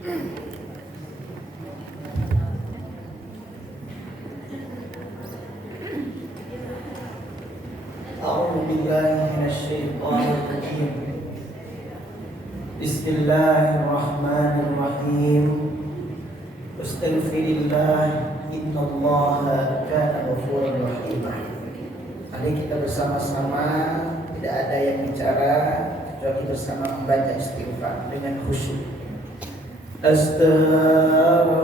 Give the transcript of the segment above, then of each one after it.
A'udzu billahi minasyaitonir rajim. Bismillahirrahmanirrahim. Astaghfirullah, innallaha kana ghafurur rahim. Mari kita bersama-sama, tidak ada yang bicara kecuali bersama membaca istighfar dengan khusyuk. Astaghfirullah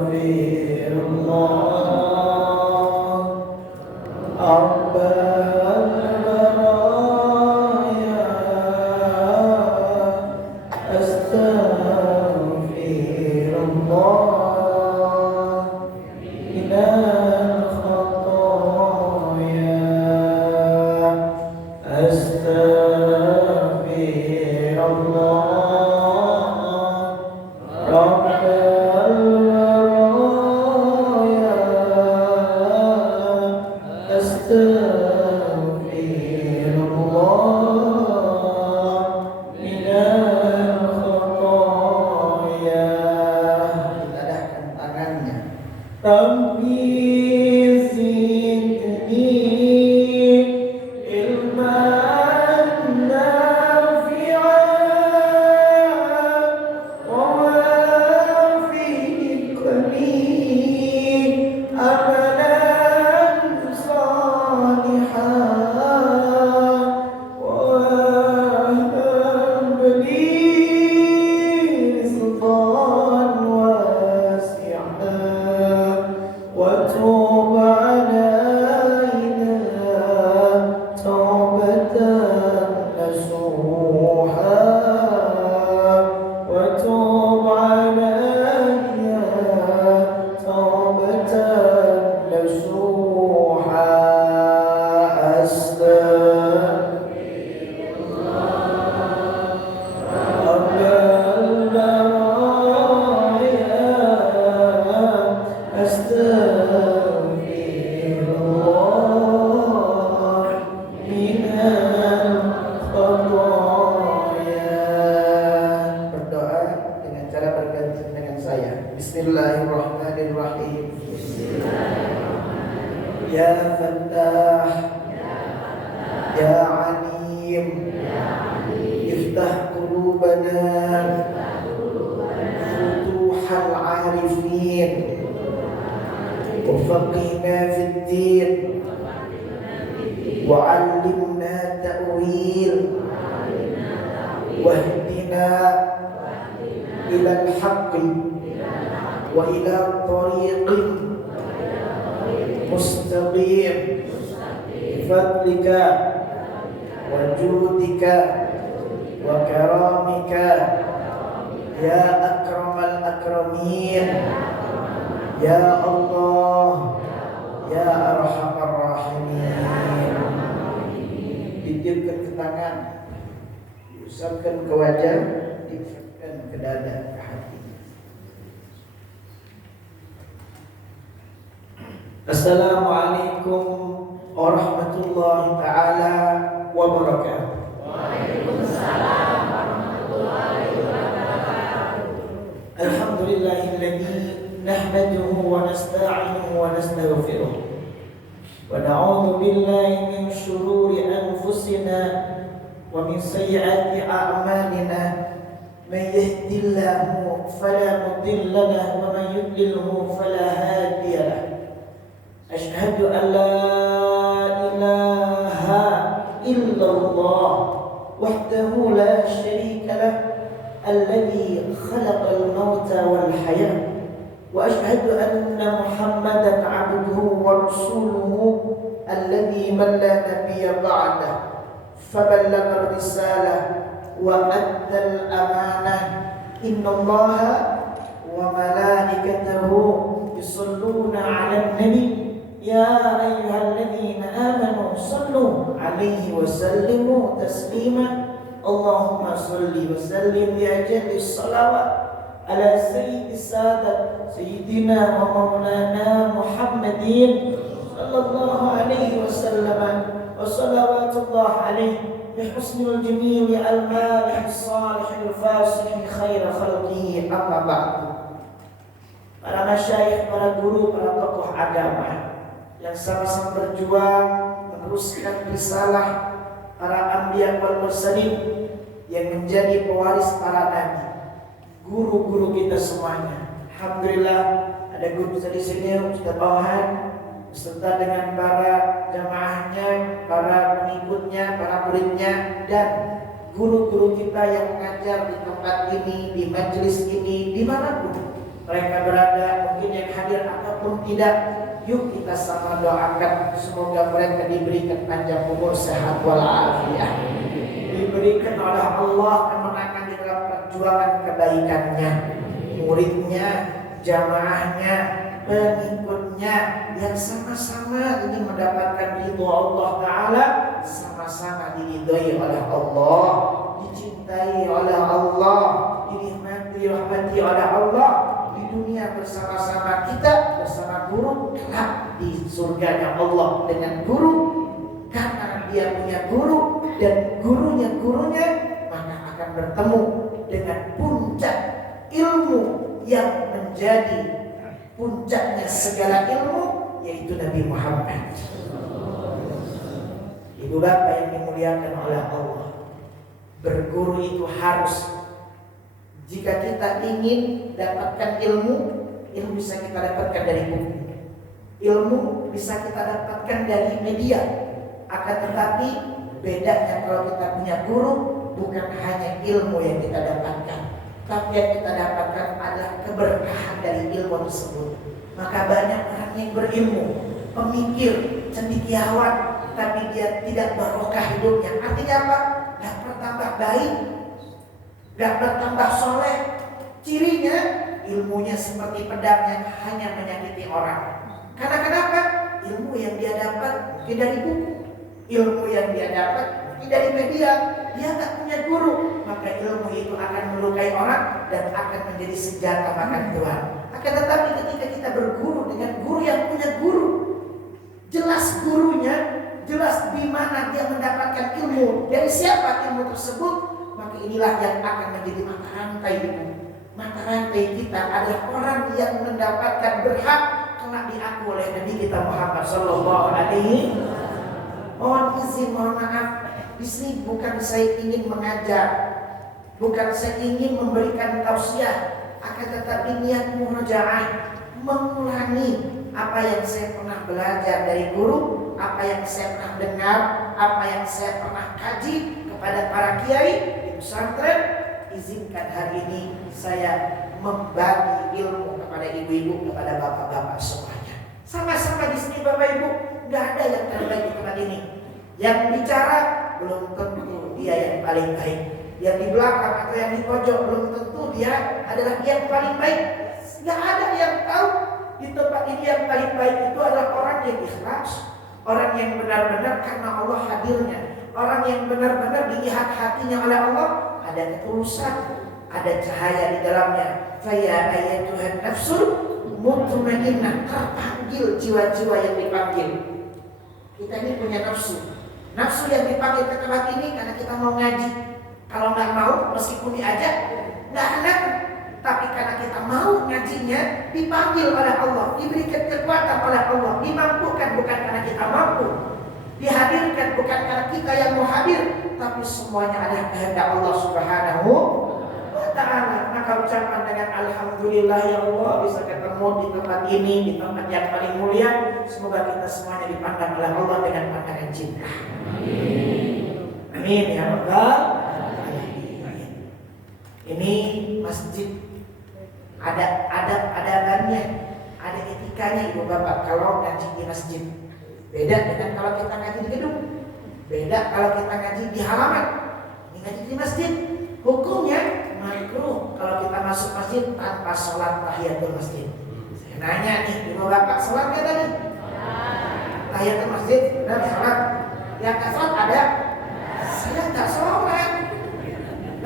Bismillahirrahmanirrahim. Ya Fattah, Ya Alim, Iftah qulubana, Futuhal Arifin, Wafaqina fid din, Wa'allimna ta'wil, Wahdina ilal haqqi wa ila tariqin mustaqim bifadlika wa judika wa karamika ya akramal akramin ya Allah ya arhamar rahimin. Ditiupkan ke tangan, diusapkan ke wajah, diusapkan ke dada, ke hati. Assalamualaikum warahmatullahi ta'ala wabarakatuh. Waalaikumsalam warahmatullahi wabarakatuh. Alhamdulillahilladzi nahmaduhu wa nasta'inuhu wa nastaghfiruh wa na'udzu billahi min shururi anfusina wa min sayyiati a'malina. Man yahdihillahu fala mudilla lahu wa man yudlilhu fala hadiya lahu. Asyhadu an la ilaha illallah wahdahu la syarika lah alladzi khalaqal mauta wal hayata wa asyhadu anna Muhammadan 'abduhu wa rasuluhu alladzi man la nabiyya ba'dahu faballagha ar-risalah wa adda al-amanah. Innallaha wa malaikatahu yusholluna 'alan nabi ya ayyuhalladzina amanu sallu 'alaihi wa sallimu taslima. Allahumma salli wa sallim bi ajalli shalawat ala sayyidis sadat sayyidina wa maulana Muhammadin sallallahu alaihi wasallam wa salawatullah alaihi bi husnil jamil al-malih as-salih al-fasih khair khalqihi amma ba'du. para masyayikh, para guru, para tokoh agama yang sama-sama berjuang meneruskan risalah para anbiya wal mursalin yang menjadi pewaris para nabi, guru-guru kita semuanya. Alhamdulillah ada guru di sini, Ustaz Auhan, beserta dengan para jamaahnya, para pengikutnya, para muridnya, dan guru-guru kita yang mengajar di tempat ini, di majelis ini, dimanapun mereka berada, mungkin yang hadir ataupun tidak. Yuk kita sama doakan semoga mereka diberikan panjang umur, sehat walafiat, diberikan oleh Allah kemenangan di dalam perjuangan kebaikannya, muridnya, jamaahnya, pengikutnya yang sama-sama ingin mendapatkan ridho Allah Ta'ala, sama-sama diridhoi oleh Allah, dicintai oleh Allah, dinikmati rahmati oleh Allah di dunia bersama-sama kita, bersama guru, kelak di surganya Allah dengan guru, karena dia punya guru dan gurunya maka akan bertemu dengan puncak ilmu yang menjadi puncaknya segala ilmu, yaitu Nabi Muhammad. Ibu bapak yang dimuliakan oleh Allah, berguru itu harus. Jika kita ingin dapatkan ilmu bisa kita dapatkan dari buku, ilmu bisa kita dapatkan dari media. Akan tetapi bedanya kalau kita punya guru, bukan hanya ilmu yang kita dapatkan, tapi yang kita dapatkan adalah keberkahan dari ilmu tersebut. Maka banyak orang yang berilmu, pemikir, cendekiawan, tapi dia tidak barokah hidupnya. Artinya apa? Gak bertambah baik, gak bertambah soleh. Cirinya ilmunya seperti pedang yang hanya menyakiti orang. Karena kenapa? Ilmu yang dia dapat mungkin dari buku, ilmu yang dia dapat mungkin dari media. Dia tak punya guru, maka ilmu itu akan melukai orang dan akan menjadi senjata makan tuan. Akan tetapi ketika kita berguru dengan guru yang punya guru, jelas gurunya, jelas di mana dia mendapatkan ilmu, dari siapa ilmu tersebut, maka inilah yang akan menjadi mata rantai. Mata rantai kita adalah orang yang mendapatkan berhak kelak diaku oleh Nabi kita Muhammad sallallahu alaihi wasallam. Mohon izin, mohon maaf, di sini bukan saya ingin mengajar, bukan saya ingin memberikan tausiah, akan tetapi niat murojaah, mengulangi apa yang saya pernah belajar dari guru, apa yang saya pernah dengar, apa yang saya pernah kaji kepada para kiai di pesantren. Izinkan hari ini saya membagi ilmu kepada ibu-ibu, kepada bapak-bapak semuanya. Sama-sama di sini Bapak Ibu, nggak ada yang terbaik di tempat ini. Yang bicara belum tentu dia yang paling baik. Yang di belakang atau yang di pojok belum tentu dia adalah yang paling baik. Nggak ada yang tahu di tempat ini yang paling baik itu adalah orang yang ikhlas, orang yang benar-benar karena Allah hadirnya, orang yang benar-benar dilihat hatinya oleh Allah, ada ketulusan, ada cahaya di dalamnya. Faya ayatuhan nafsul mutmainnah, terpanggil jiwa-jiwa yang dipanggil. Kita ini punya nafsu. Nafsu yang dipanggil ke tempat ini karena kita mau ngaji. Kalau nggak mau, meskipun diajak, nggak enak. Tapi karena kita mau ngajinya, dipanggil oleh Allah, diberikan kekuatan oleh Allah, dimampukan bukan karena kita mampu, dihadirkan bukan karena kita yang mau hadir, tapi semuanya adalah kehendak Allah Subhanahu wa Ta'ala. Maka ucapan dengan alhamdulillah ya Allah bisa ketemu di tempat ini, di tempat yang paling mulia. Semoga kita semuanya dipandang oleh Allah dengan pandangan cinta. Amin ya Rabbal alamin. Ini masjid ada adab-adabannya, ada etikanya ibu bapak kalau ngaji di masjid. Beda dengan kalau kita ngaji di gedung, beda kalau kita ngaji di halaman. Ini ngaji di masjid, hukumnya makruh kalau kita masuk masjid tanpa sholat tahiyatul masjid. Saya nanya nih ibu bapak, sholat nggak tadi? Tahiyatul masjid, benar sholat? Yang nggak sholat ada? Saya nggak sholat.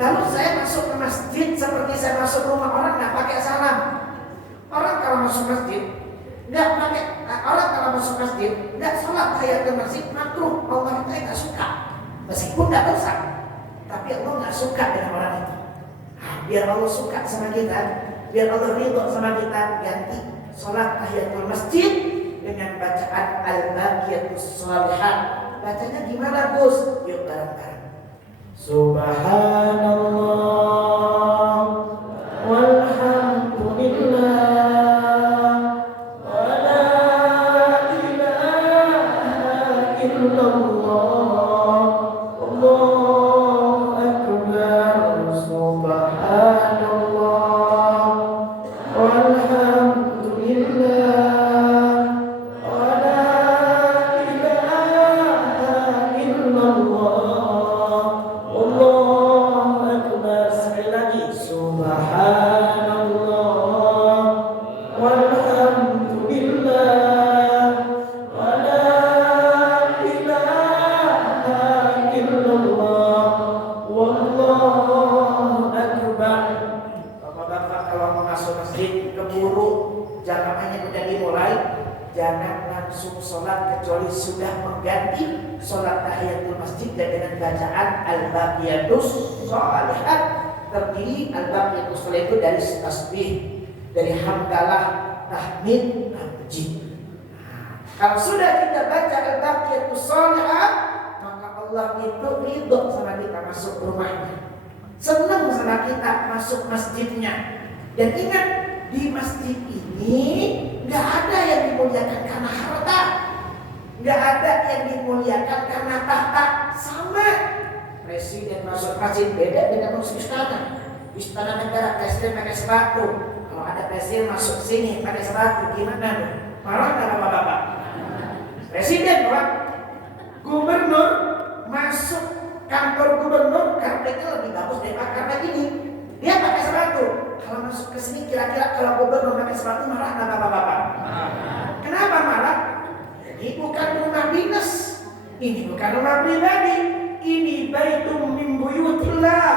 Lalu saya masuk ke masjid seperti saya masuk rumah orang, nggak pakai salam. Orang kalau masuk masjid nggak pakai, orang kalau masuk masjid nggak sholat tahiyatul masjid makruh. Allah itu nggak suka, meskipun nggak dosa, tapi Allah nggak suka dengan orang itu. Biar Allah suka sama kita, biar Allah ridho sama kita, ganti sholat tahiyatul masjid dengan bacaan al-baqiyatus sholihah. Bacanya gimana Gus? Yuk bareng-bareng. Subhanallah walhamdulillah wa la ilaha illallah Allahu akbar. Subhanallah walhamdulillah wa la ilaha illallah Allahu akbar. Sekali lagi, subhanallah walhamdulillah wa la ilaha illallah wallahu akbar. Bapak-bapak kalau mau masuk masjid keburu jamaahnya udah dimulai, jangan langsung sholat kecuali sudah mengganti sholat tahiyatul masjid dan dengan bacaan al-baqiyatus sholihah. Terdiri al-baqiyatus sholihah itu dari tasbih, dari hamdalah, tahmid, puji. Kalau sudah kita baca al-baqiyatus sholihah, maka Allah itu ridho sama kita masuk rumahnya, senang sama kita masuk masjidnya. Dan ingat, di masjid ini nggak ada yang dimuliakan karena harta, nggak ada yang dimuliakan karena tahta. Sama presiden masuk masjid beda dengan masuk istana. Istana negara presiden pakai sepatu. Kalau ada presiden masuk sini pakai sepatu, gimana tuh? Marah nggak bapak-bapak? Presiden Pak, gubernur masuk kantor gubernur karpetnya lebih bagus daripada karpet ini. Dia pakai sepatu. Kalau masuk ke sini kira-kira kalau gubernur pakai sepatu marah nggak bapak-bapak? Kenapa marah? Ini bukan rumah dinas, ini bukan rumah pribadi, ini baitum min buyutillah,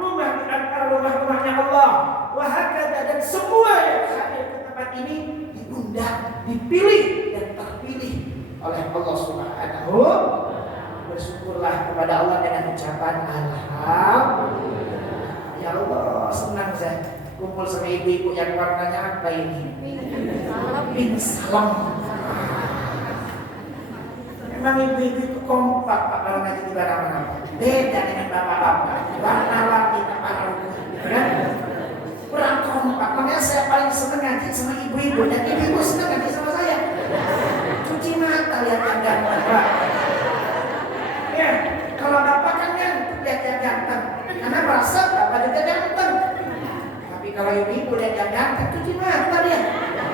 rumah di antara rumah-rumahnya Allah. Wahakada, dan semua yang hadir ke tempat ini diundang, dipilih dan terpilih oleh Allah Subhanahu. Bersyukurlah kepada Allah dengan ucapan alhamdulillah. Ya Allah, senang saya kumpul sama ibu-ibu yang warnanya apa ini? Pink salam. Memang ibu-ibu itu kompak Pak kalau ngaji di mana-mana. Beda dengan bapak-bapak. Warna-warni para gitu kan? Kurang kompak. Makanya saya paling senang ngaji sama ibu-ibu, dan ibu-ibu senang ngaji sama saya. Cuci mata lihat yang ganteng, Pak. Ya, kalau bapak kan lihat yang ganteng, karena merasa bapak juga ganteng. Tapi kalau ibu-ibu lihat yang ganteng, cuci mata dia.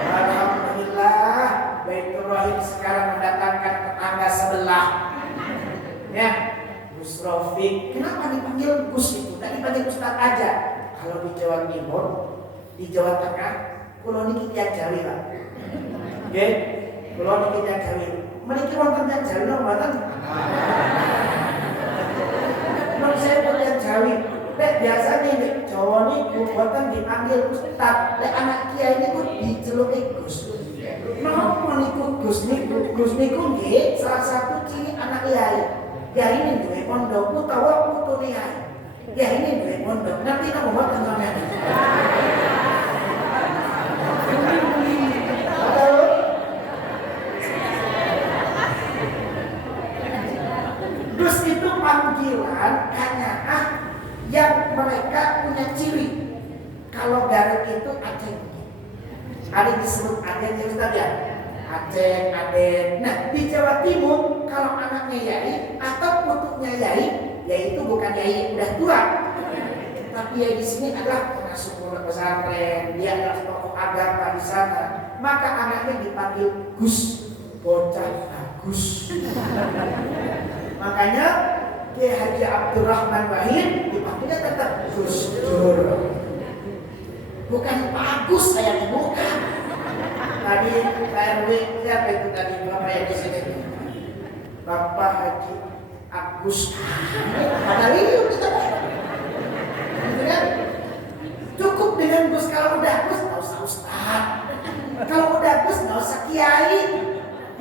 Alhamdulillah, Baitur Rahim sekarang mendatangkan tetangga sebelah. Ya, Gus Rafiq. Kenapa dipanggil Gus itu? Tadi dipanggil Ustaz aja. Kalau di Jawa Timur, di Jawa Tengah, kulo niki tiang Jawi, Pak. Nggih, kulo niki tiang Jawi. Meniki wonten tiang Jawi napa mboten? Mun saya tiang Jawi, nek biasane nek Jawa niku mboten dipanggil Ustaz, nek anak kiai niku diceluki Gus. Napa niku Gus niku nggih salah satu ciri anak kiai. Kiai ini duwe pondok utawa putune kiai. Ya ini duwe pondok. Nanti kamu buat sampean. Gus itu panggilan kanyaah yang mereka punya ciri. Kalau Garut itu Aceh. Ada disebut Aceh jadi tadi ya. Aceh, Aden. Nah di Jawa Timur kalau anaknya yai atau putunya yai, yaitu bukan yai udah tua, tapi yai di sini adalah pengasuh pondok pesantren, dia adalah tokoh agama di sana, maka anaknya dipanggil Gus, bocah bagus. Makanya Kiai Haji Abdurrahman Wahid dipanggilnya tetap Gus Dur, bukan bagus saya bukan. Tadi RW siapa itu tadi bapak yang di sini? Bapak Haji Agus. Padahal ini kita gitu kan? Cukup dengan Gus. Kalau udah Gus nggak usah Ustaz. Kalau udah Gus nggak usah Kiai,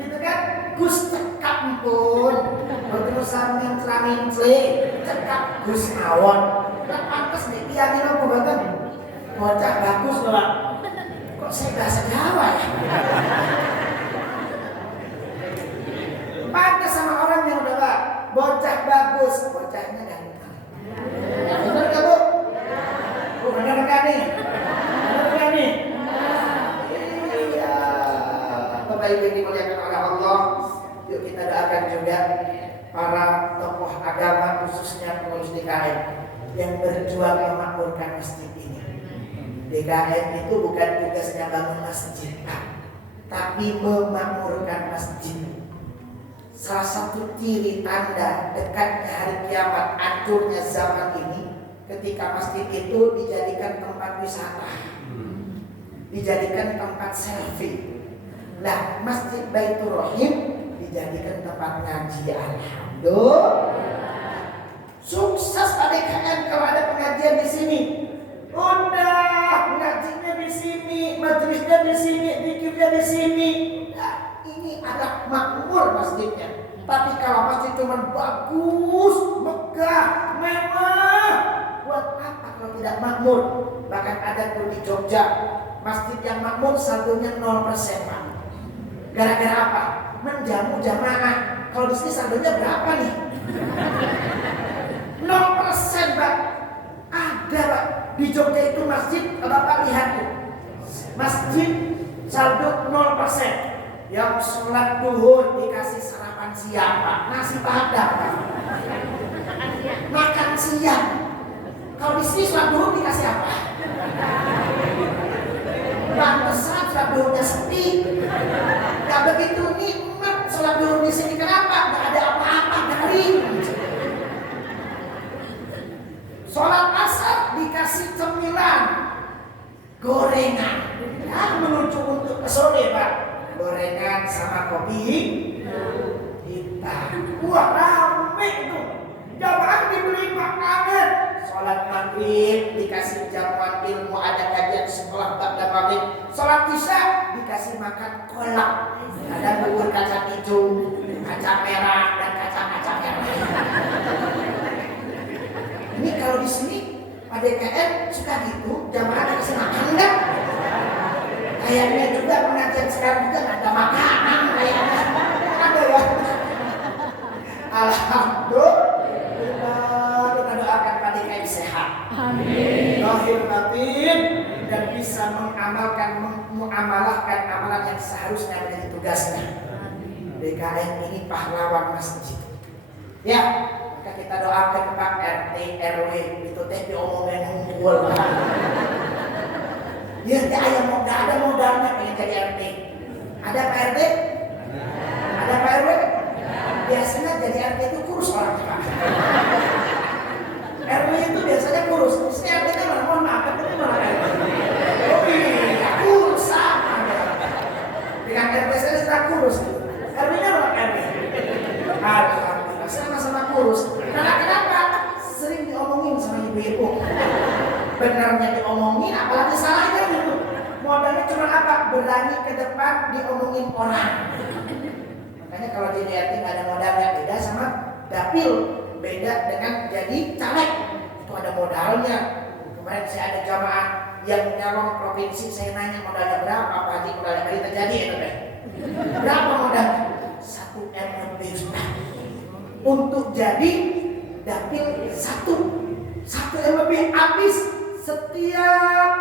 gitu kan? Gus cekap pun, betul sambil ceramin cekap Gus Awon. Nggak pantas nih Kiai nopo banget. bocah bagus loh Pak. Kok saya bahasa Jawa ya? Pantas sama orang yang udah Pak, bocah bagus, bocahnya ganteng. Bener gak Bu? Bu bener gak nih? Bener gak nih? Iya. Bapak Ibu yang dimuliakan oleh Allah, yuk kita doakan juga para tokoh agama khususnya pengurus DKM yang berjuang memakmurkan masjid ini. DKM itu bukan tugasnya bangun masjid, tapi memakmurkan masjid. Salah satu ciri tanda dekatnya hari kiamat, hancurnya zaman ini, ketika masjid itu dijadikan tempat wisata, dijadikan tempat selfie. Nah, Masjid Baitur Rahim dijadikan tempat ngaji. Alhamdulillah. Sukses DKM kalau ada pengajian di sini. Udah, ngajinya di sini, majelisnya di sini, zikirnya di sini. Nah, ini adalah makmur masjidnya. Tapi kalau masjid cuma bagus, megah, mewah, buat apa kalau tidak makmur? Bahkan ada tuh di Jogja, masjid yang makmur saldonya 0% Pak. Gara-gara apa? Menjamu jamaah. Kalau di sini saldonya berapa nih? 0% Pak. Ada Pak. Di Jogja itu masjid, Bapak lihat tuh. Masjid saldo 0%. Yang sholat duhur dikasih sarapan siang Pak. Nasi padang Pak. Makan siang. Kalau di sini sholat duhur dikasih apa? Pantesan sholat duhurnya sepi. Gak begitu nikmat sholat duhur di sini. Kenapa? Gak ada apa-apa dari. Sholat asar dikasih cemilan, gorengan. Yang menuju untuk ke sore Pak. Gorengan sama kopi hitam. Wah rame itu. Jamaah dibeli makanan. Sholat maghrib dikasih jamuan ilmu, ada kajian sekolah ba'da maghrib. Sholat isya dikasih makan kolak. Ada bubur kacang hijau, kacang merah dan kacang-kacang merah. Ini kalau di sini Pak DKM suka gitu, jamaah dikasih makan enggak? Kayaknya juga pengajian sekarang juga nggak ada makanan kayaknya. Ada ya. Alhamdulillah, kita doakan Pak DKM sehat. Amin. Lahir batin dan bisa mengamalkan amalan yang seharusnya menjadi tugasnya. DKM ini pahlawan masjid. Ya, maka kita doakan Pak RT RW itu teh diomongin hunkul. Dia ayam gak ada modalnya pengen jadi RT. Ada Pak RT? Ada Pak RW? Biasanya jadi RT itu kurus orang Pak. RW itu biasanya kurus. Di RT kan mohon maaf, tapi malah RT. Oh iya, kurus sama. Dengan RT saya sudah kurus. RW-nya malah RW. Alhamdulillah, sama-sama kurus. Karena kenapa? Sering diomongin sama ibu-ibu. Benarnya diomongin, apalagi salahnya gitu. Modalnya cuma apa? Berani ke depan diomongin orang. Makanya kalau jadi RT nggak ada modalnya, beda sama dapil, beda dengan jadi caleg. Itu ada modalnya. Kemarin saya ada jamaah yang nyalon provinsi, saya nanya modalnya berapa, Pak Haji modalnya hari terjadi itu deh. Berapa modalnya? 1 M lebih untuk jadi dapil 1 M lebih habis. Setiap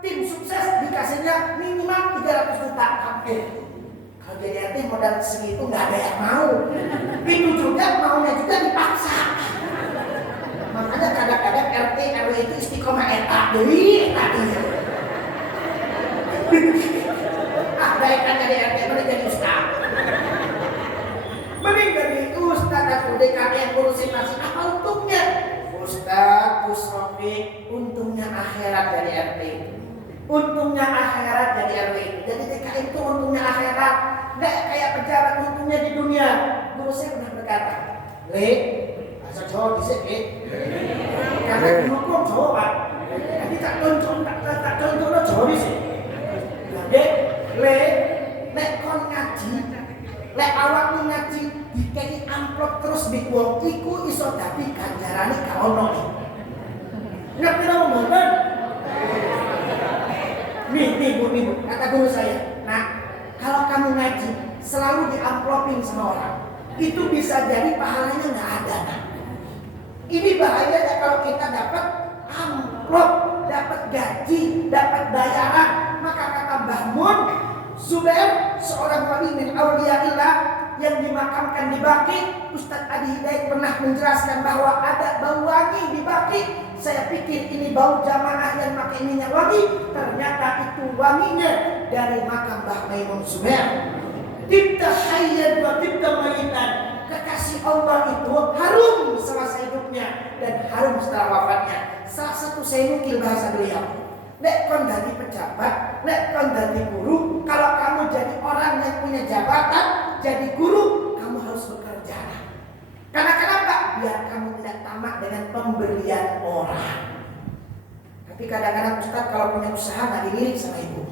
tim sukses dikasihnya minimal 300 juta kampung. Kalau jadi RT modal segitu nggak ada yang mau. Itu juga maunya juga dipaksa. Makanya kadang-kadang RT RW itu istiqomah etak deui tadi. Baikkan jadi RT mending jadi ustaz. Mending jadi ustaz atau DKM ngurusin masjid, apa untungnya? Ustaz, Gus Rofiq, untungnya akhirat dari RT. Untungnya akhirat dari RW. Jadi DKM itu untungnya akhirat. Nggak kayak pejabat untungnya di dunia. Guru saya pernah berkata, Le, asal Jawa bisa karena dihukum Jawa Pak. Tapi tak contoh Jawa bisa. Jadi, Le, nek kon ngaji, le awak ngaji dikei amplop terus dibuang iku iso dadi ganjarane ka ono. Ngerti napa mboten? ibu-ibu, kata guru saya, nah kalau kamu ngaji selalu diamplopin sama orang, itu bisa jadi pahalanya nggak ada. Nah, ini bahayanya kalau kita dapat amplop, dapat gaji, dapat bayaran. Maka kata Mbah Mun, Zubair, seorang wali min auliyaillah yang dimakamkan di Baqi, Ustadz Adi Hidayat pernah menjelaskan bahwa ada bau wangi di Baqi. Saya pikir ini bau jamaah yang pakai minyak wangi, ternyata itu wanginya dari makam Mbah Maimun Zubair. Tibta hayyan wa tibta mayitan. Kekasih Allah itu harum semasa hidupnya dan harum setelah wafatnya. Salah satu saya nukil bahasa beliau. Nek kon jadi pejabat, nek kon jadi guru, kalau kamu jadi orang yang punya jabatan, jadi guru, kamu harus bekerja. Karena kenapa? Biar kamu tidak tamak dengan pemberian orang. Tapi kadang-kadang Ustaz kalau punya usaha nggak dilirik sama ibu.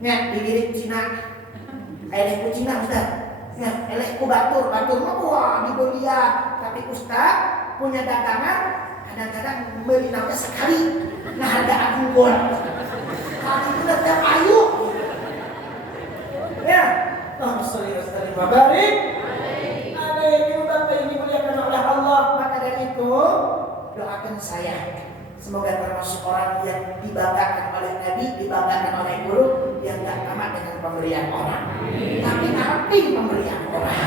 Nek dilirik Cina, elehku Cina Ustaz. Nek elehku batur mah wah dibelian. Tapi Ustaz punya dagangan, kadang-kadang beli namanya sekali. Nah ada unggul. Kali itu udah payu. Ya, Allahumma sholli wa sallim wa barik. Ada yang Bapak ini muliakan oleh Allah. Maka dari itu doakan saya, semoga termasuk orang yang dibanggakan oleh Nabi, dibanggakan oleh guru, yang gak tamat dengan pemberian orang, tapi ngerti pemberian orang.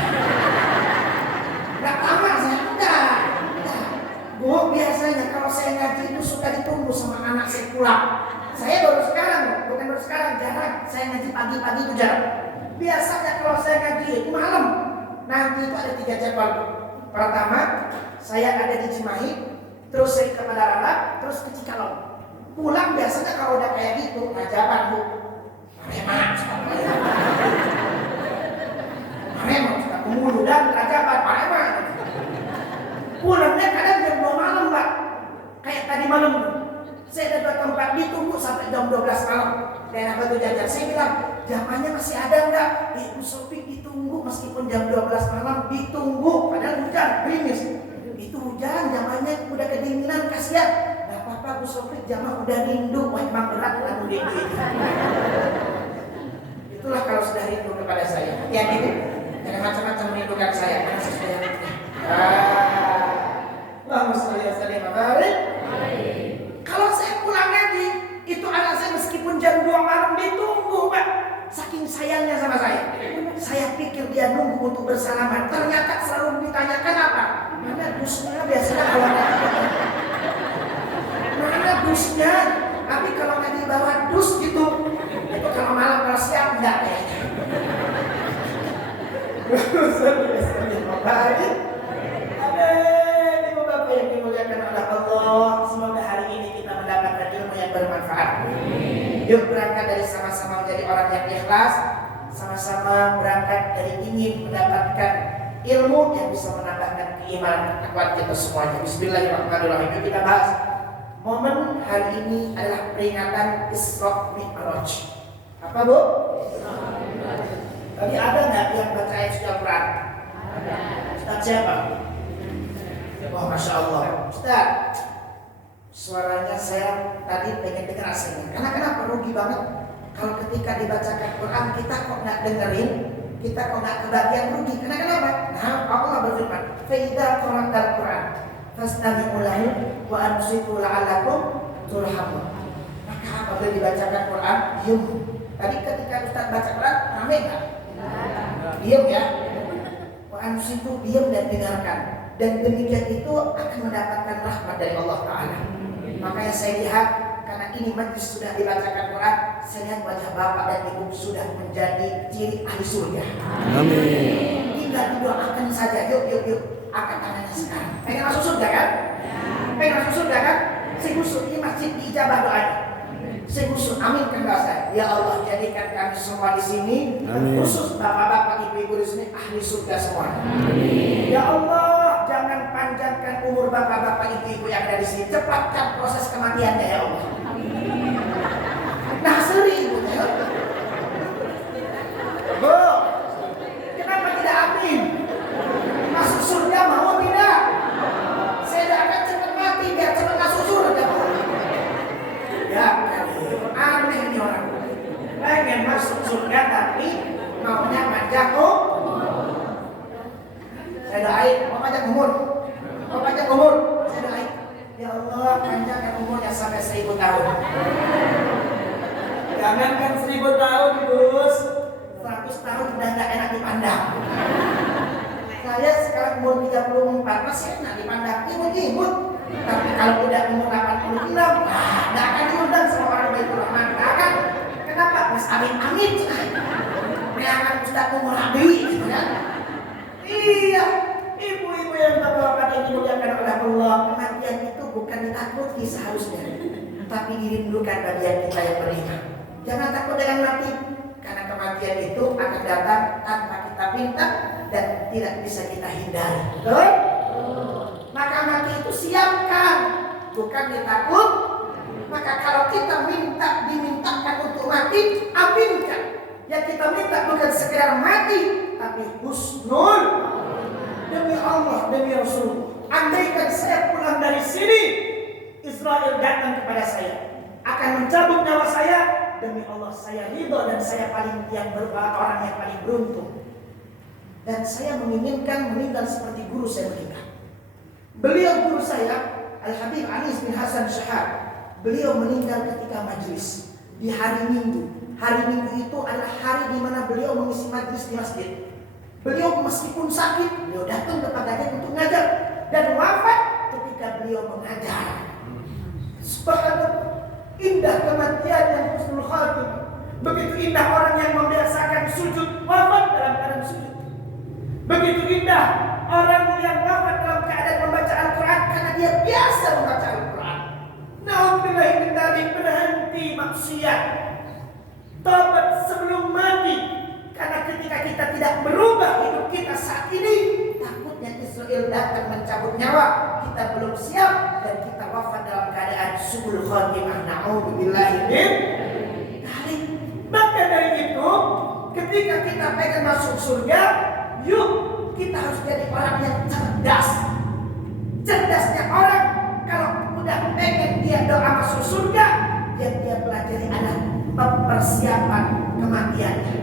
Gak tamat saya enggak. Bu, biasanya kalau saya ngaji itu suka ditunggu sama anak saya pulang. Saya baru sekarang, bukan baru sekarang, jarang. Saya ngaji pagi-pagi itu jarang. Biasanya kalau saya ngaji itu malam. Nanti itu ada 3 jadwal. Pertama, saya ada di Cimahi, terus saya ke Padalarang, terus ke Cikalong. Pulang biasanya kalau udah kayak gitu, Rajaban Bu. Arema, suka Pemulu dan Rajaban, Arema. Pulangnya kadang jam 2 malam Pak. Kayak tadi malam saya dapat tempat ditunggu sampai jam 12 malam. Daerah Batu Jajar. Saya bilang, zamannya masih ada enggak? Ibu Sofi ditunggu meskipun jam 12 malam ditunggu. Padahal hujan, gerimis. Itu hujan, zamannya udah kedinginan, kasihan. Gak apa-apa Bu Sofi, zaman udah rindu. Wah emang berat lagu rindu. Itulah kalau sudah rindu kepada saya. Ya gitu. Jangan macam-macam merindukan saya. Karena saya sudah rindu. Allahumma sholli wa sallim wa barik. Kalau saya pulang ngaji, itu anak saya meskipun jam 2 malam ditunggu, Pak. Saking sayangnya sama saya. Saya pikir dia nunggu untuk bersalaman. Ternyata selalu ditanyakan apa? Mana dusnya biasanya kalau mana dusnya? Tapi kalau nggak dibawa dus gitu, itu kalau malam kalau siang enggak kayaknya. Ibu bapak yang dimuliakan oleh Allah, semoga hari ini kita mendapatkan ilmu yang bermanfaat. Yuk berangkat dari sama-sama menjadi orang yang ikhlas, sama-sama berangkat dari ingin mendapatkan ilmu yang bisa menambahkan keimanan kekuatan kita semuanya. Bismillahirrahmanirrahim. Yuk kita bahas. Momen hari ini adalah peringatan Isra Mi'raj. Apa Bu? Tadi ada nggak yang baca ayat suci Al-Quran? Ada. Ustaz siapa? Wah, Masya Allah. Ustaz, suaranya saya tadi pengen dengar aslinya. Karena kenapa? Rugi banget. Kalau ketika dibacakan Quran kita kok nggak dengerin, kita kok nggak kebagian, rugi. Karena kenapa? Nah, Allah berfirman, "Fa'idza qara'tal Quran, fastami'u lahu wa ansitu la'allakum turhamun." Maka apabila dibacakan Quran, diam. Tadi ketika Ustaz baca Quran, rame nggak? Diam ya. Wa ansitu, diam dan dengarkan. Dan demikian itu akan mendapatkan rahmat dari Allah Ta'ala. Makanya saya lihat, karena ini majlis sudah dibacakan Quran, saya lihat wajah bapak dan ibu sudah menjadi ciri ahli surga. Amin. Tinggal didoakan saja. Yuk, angkat tangannya sekarang. Pengen masuk surga kan? Pengen masuk surga kan? Saya usul, ini masjid diijabah doanya. Saya usul, aminkan doa saya. Ya Allah, jadikan kami semua di sini, khusus bapak-bapak, ibu-ibu di sini ahli surga semua. Amin. Ya Allah, jangan panjangkan umur bapak-bapak, ibu-ibu yang ada di sini. Cepatkan proses kematiannya ya Allah. Nah, sering Bu. Bu, kenapa tidak amin? Masuk surga mau tidak? Saya tidak akan cepat mati biar cepat masuk surga. Ya, aneh ini orang. Ya Allah, panjangkan umurnya sampai 1000 tahun. Jangankan 1000 tahun, Gus. 100 tahun udah gak enak dipandang. Saya sekarang umur 34 masih enak dipandang, imut-imut. Tapi kalau udah umur 86, gak akan diundang sama orang Baitul Rahman. Gak akan. Kenapa? Mas amin-amin. Akan Ustaz umur Nabi, gitu kan? Iya, ibu-ibu yang bapak-bapak yang dimuliakan oleh Allah, kematian itu bukan ditakuti seharusnya, tapi dirindukan bagian kita yang beriman. Jangan takut dengan mati, karena kematian itu akan datang tanpa kita minta dan tidak bisa kita hindari. Betul? Maka mati itu siapkan, bukan ditakut. Maka kalau kita dimintakan untuk mati, aminkan. Yang kita minta bukan sekedar mati, tapi husnul. Demi Allah, demi Rasul, andaikan saya pulang dari sini, Israel datang kepada saya, akan mencabut nyawa saya. Demi Allah, saya ridho dan saya orang yang paling beruntung. Dan saya menginginkan meninggal seperti guru saya meninggal. Beliau guru saya, Al-Habib Anis bin Hasan Syahab. Beliau meninggal ketika majlis di hari Minggu. Hari Minggu itu adalah hari di mana beliau mengisi majlis di masjid. Beliau meskipun sakit, beliau datang ke Pagaden untuk mengajar dan wafat ketika beliau mengajar. Subhanallah, indah kematian yang husnul khatimah. Begitu indah orang yang membiasakan sujud wafat dalam keadaan sujud. Begitu indah orang yang wafat dalam keadaan membaca Al-Quran karena dia biasa membaca Al-Quran. Na'udzubillah min dzalik, berhenti maksiat. Tobat sebelum mati, karena ketika kita tidak berubah hidup kita saat ini, takutnya Israel datang mencabut nyawa, kita belum siap dan kita wafat dalam keadaan su'ul khatimah. Na'udzubillahi min dzalik. Maka dari itu, ketika kita pengen masuk surga, yuk kita harus jadi orang yang cerdas. Cerdasnya orang kalau udah pengen dia doa masuk surga, yang dia pelajari adalah persiapan kematiannya.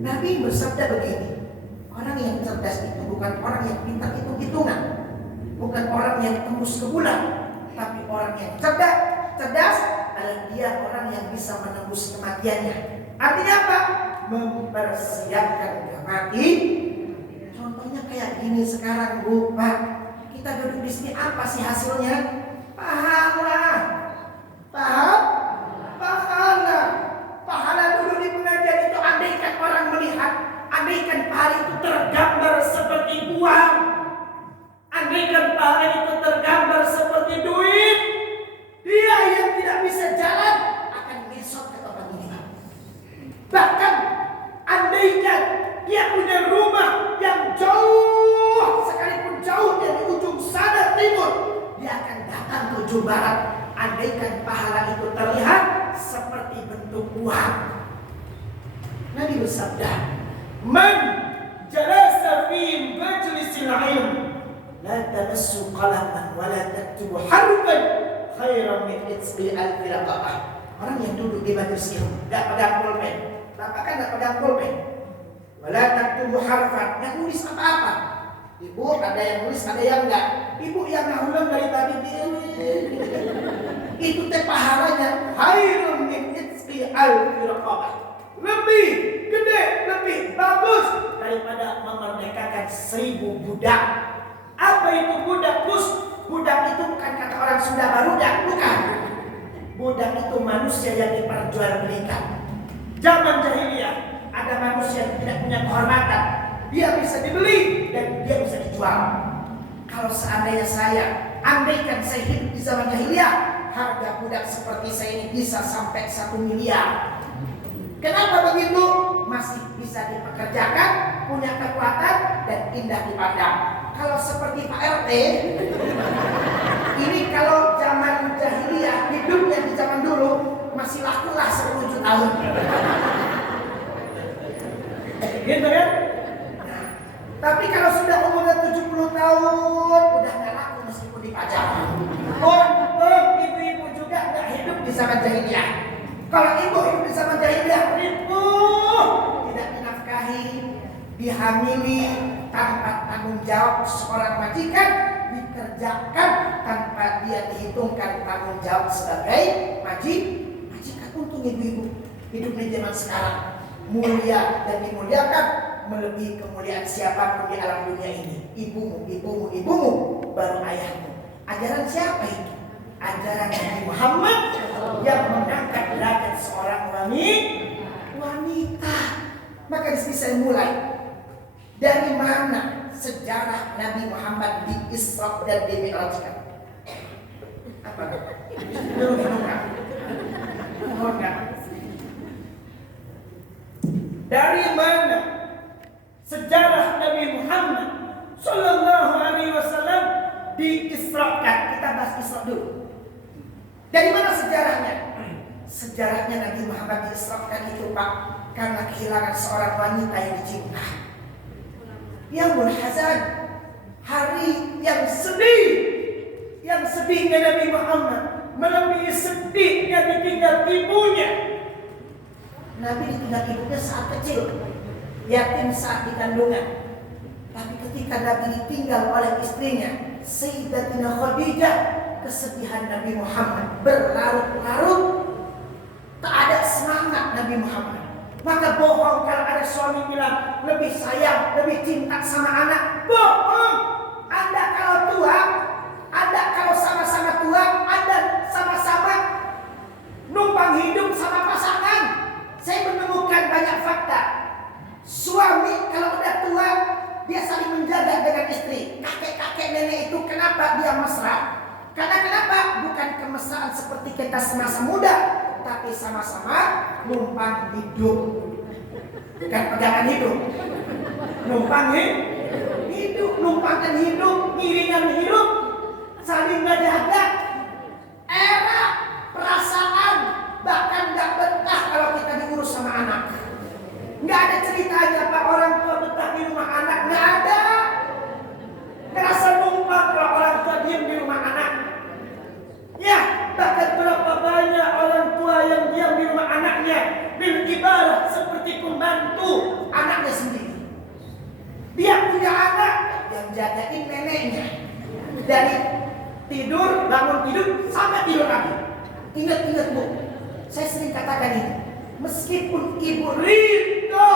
Nabi bersabda begini, orang yang cerdas itu bukan orang yang pintar hitung-hitungan, bukan orang yang tembus ke bulan, tapi orang yang cerdas adalah dia orang yang bisa menembus kematiannya. Artinya apa? Mempersiapkan kematian. Contohnya kayak gini sekarang, Bu, Pak, kita duduk di sini apa sih hasilnya? Pahala. Pahala dulu di pengajian itu, andaikan orang melihat, andaikan pahala itu tergambar seperti uang, andaikan pahala itu tergambar seperti duit, dia yang tidak bisa jalan akan besok ke tempat ini. Bahkan andaikan dia punya rumah yang jauh, sekalipun jauh dari ujung sana timur, dia akan datang ke ujung barat. Andaikan pahala itu terlihat seperti bentuk uang. Nabi bersabda, "Man jalasa fi majlisil ilm la tamassu qalaman wa la taktubu harfan khairan min itqi alfi raqabah." Orang yang duduk di majelis ilmu enggak pegang pulpen. Bapak kan enggak pegang pulpen. Wa la taktubu harfan, yang nulis apa-apa. Ibu ada yang nulis, ada yang enggak. Ibu yang ngahulang dari tadi itu teh pahalanya khairun min itqi alfi raqabah. Lebih gede, lebih bagus daripada memerdekakan 1000 budak. Apa itu budak, Gus? Budak itu bukan kata orang Sunda barudak, bukan. Budak itu manusia yang diperjualbelikan. Zaman jahiliyah ada manusia yang tidak punya kehormatan. Dia bisa dibeli dan dia bisa dijual. Kalau seandainya andaikan saya hidup di zaman jahiliyah, harga budak seperti saya ini bisa sampai 1 miliar. Kenapa begitu? Masih bisa dipekerjakan, punya kekuatan dan indah dipandang. Kalau seperti Pak RT, ini kalau zaman jahiliyah, hidupnya di zaman dulu masih lakulah 10 tahun. Gitu kan? Nah, tapi kalau sudah umurnya 70 tahun, udah gak laku meskipun dipajak. Ibu-ibu juga gak hidup di zaman jahiliyah. Kalau ibu hidup di zaman jahiliyah, tidak dinafkahi, dihamili tanpa tanggung jawab seorang majikan, dikerjakan tanpa dia memperhitungkan tanggung jawab sebagai majikan untuk ibu-ibu. Hidup di zaman sekarang mulia dan dimuliakan melebihi kemuliaan siapapun di alam dunia ini. Ibumu, baru ayahmu. Ajaran siapa itu? Ajaran Nabi Muhammad yang mengangkat derajat seorang wanita. Maka di sini saya mulai. Dari mana sejarah Nabi Muhammad di Isra dan di Mi'rajkan? Apa? Dari mana sejarah Nabi Muhammad Sallallahu Alaihi Wasallam diisrakan? Kita bahas Isra dulu. Dari mana sejarahnya? Sejarahnya Nabi Muhammad diisrakan itu, Pak, karena kehilangan seorang wanita yang dicinta. Yaumul Hazan, hari yang sedih. Yang sedihnya Nabi Muhammad melebihi sedihnya ditinggal ibunya. Nabi ditinggal ibunya saat kecil, yatim saat di kandungan. Tapi ketika Nabi ditinggal oleh istrinya Sayyidatina Khadijah, kesedihan Nabi Muhammad berlarut-larut. Tak ada semangat Nabi Muhammad. Maka bohong kalau ada suami bilang lebih sayang, lebih cinta sama anak. Bohong. Anda kalau tua, Anda kalau sama-sama tua, Anda sama-sama numpang hidup sama pasangan. Saya menemukan banyak fakta. Suami kalau udah tua, dia saling menjaga dengan istri. Kakek-kakek nenek itu kenapa dia mesra? Karena kenapa? Bukan kemesraan seperti kita semasa muda, tapi sama-sama numpang hidup. Bukan pegangan hidup. Numpang hidup, numpangkan hidup, ngiringan hidup, saling menjaga. Era perasaan, bahkan gak betah kalau kita diurus sama anak. Gak ada ceritanya Pak orang tua betah di rumah anak, gak ada. Ngerasa numpang kalau orang tua diam di rumah anak. Ya, bahkan berapa banyak orang tua yang diam di rumah anaknya, bil ibarat seperti pembantu anaknya sendiri. Dia punya anak yang jagain neneknya dari tidur, bangun tidur sampai tidur lagi. Ingat Bu, saya sering katakan ini. Meskipun ibu ridho,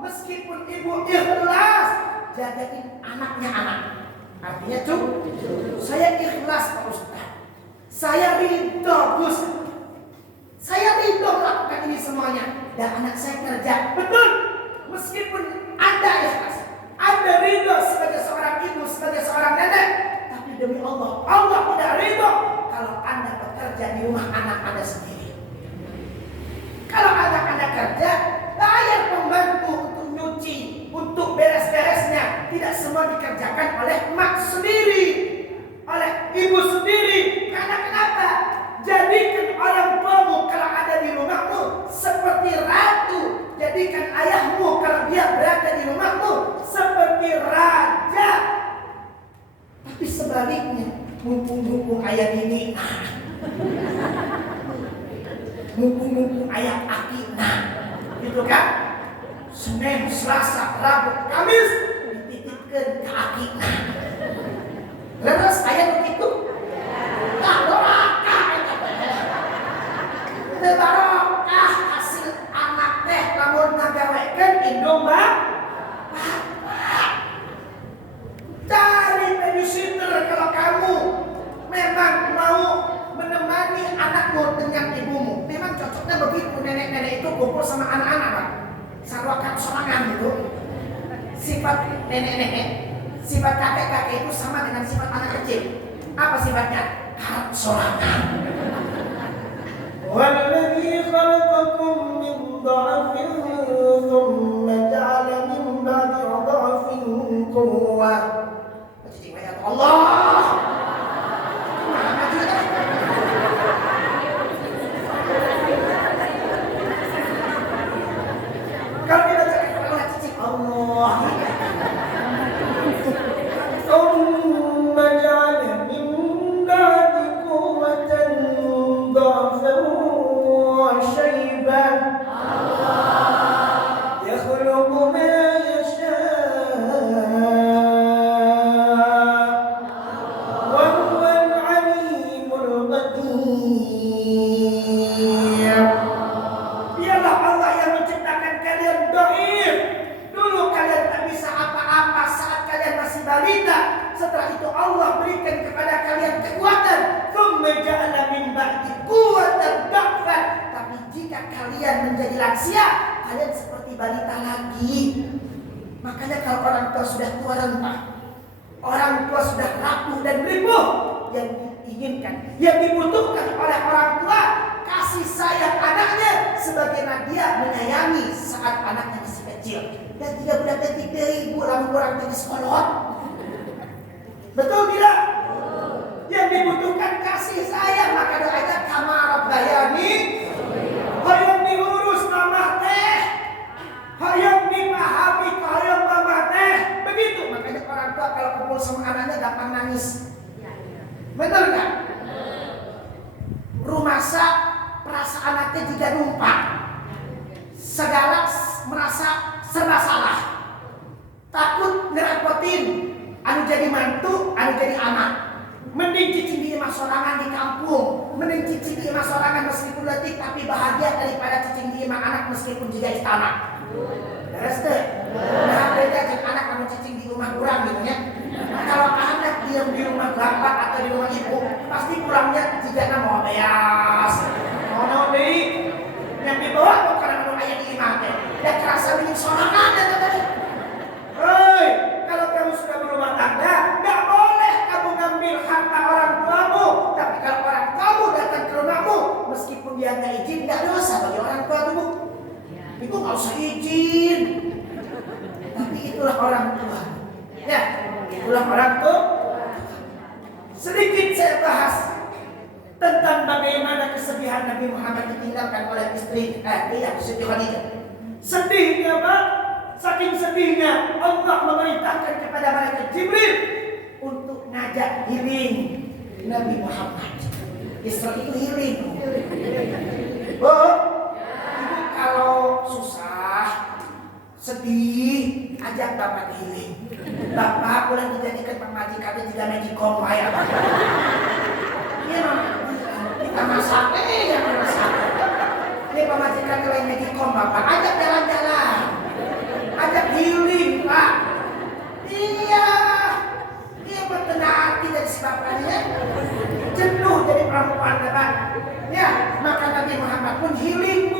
meskipun ibu ikhlas, jagain anaknya anak. Artinya saya ikhlas Pak Ustaz. Saya ridho Gus. Saya ridho melakukan ini semuanya. Dan anak saya kerja. Betul. Meskipun Anda ikhlas, Anda ridho sebagai seorang ibu, sebagai seorang nenek. Tapi demi Allah, Allah tidak ridho kalau Anda bekerja di rumah anak Anda sendiri. Kalau anak Anda kerja, bayar pembantu untuk nyuci, untuk beres-beresnya. Tidak semua dikerjakan oleh emak sendiri, oleh ibu sendiri. Karena kenapa? Jadikan orang tuamu kalau ada di rumahmu seperti ratu. Jadikan ayahmu kalau dia berada di rumahmu seperti raja. Tapi sebaliknya, mumpung ayah ini, mumpung ayah aki, gitu kan? Senin, Selasa, Rabu, Kamis dititipkan ke aki. Leres ayah begitu? Tak barokah. Teu barokah hasil anak teh lamun ngagawekeun indung bapak. Cari babysitter kalau kamu memang mau menemani anakmu dengan ibumu. Memang cocoknya begitu, nenek-nenek itu kumpul sama anak-anak, Pak. Sarwakan sorangan gitu. Sifat nenek-nenek, sifat kakek-kakek itu sama dengan sifat anak kecil. Apa sifatnya? Sorangan. والذي خلقكم من ضعف ثم جعل من بعد ضعف قوة. Allah. Kalau kita cakap Allah cicing Allah. ثم جعل من بعد قوة ضعفا وشيبا يخلق ما يشاء sia-sia. Kalian seperti balita lagi. Makanya kalau orang tua sudah tua renta, orang tua sudah rapuh dan ripuh, yang diinginkan, yang dibutuhkan oleh orang tua, kasih sayang anaknya sebagaimana dia menyayangi saat anaknya masih kecil. Dan tidak boleh ketika ibu lalu orang di sekolah. Betul tidak? Yang dibutuhkan kasih sayang, maka doanya kama rabbayani. Hoyong diurus mama teh, hoyong dipahami hoyong mama teh. Begitu, makanya orang tua kalau kumpul sama anaknya gampang nangis. Betul nggak? Rumah sak perasaan anaknya juga numpang. Segala merasa serba salah. Takut ngerepotin. Anu jadi mantu, anu jadi anak. Mending cicing di emas sorangan di kampung. Mending cicing di emas sorangan meskipun letih tapi bahagia daripada cicing di emas anak meskipun juga istana. Beres deh. Nah beda dengan anak kamu cicing di rumah kurang gitu ya. Nah, kalau anak diam di rumah bapak atau di rumah ibu, pasti pulangnya jika mau beas. Mau deh. Yang dibawa kok karena mau ayah di imam teh. Dan kerasa bikin sorangan dan tadi. Hei, kalau kamu sudah berumah tangga, nggak boleh kamu ngambil harta orang tuamu. Tapi kalau orang tuamu datang ke rumahmu, meskipun dia nggak izin, nggak dosa bagi orang tua tuh. Itu nggak usah izin. Tapi itulah orang tua. Ya, itulah orang tua. Sedikit saya bahas tentang bagaimana kesedihan Nabi Muhammad ditinggalkan oleh istri Siti Khadijah. Sedihnya Pak, saking sedihnya Allah memerintahkan kepada malaikat Jibril untuk ngajak healing Nabi Muhammad. Isra itu healing. Oh, ibu kalau susah, sedih, ajak bapak healing. Bapak boleh dijadikan pemajikan juga magicom ya Pak. Iya kita masak, yang masak. Ini pemajikan lain magicom bapak, ajak jalan-jalan. Ajak healing Pak. Iya bertenang hati dari si bapaknya. Jenuh dari perempuan Pak. Ya, maka Nabi Muhammad pun healing.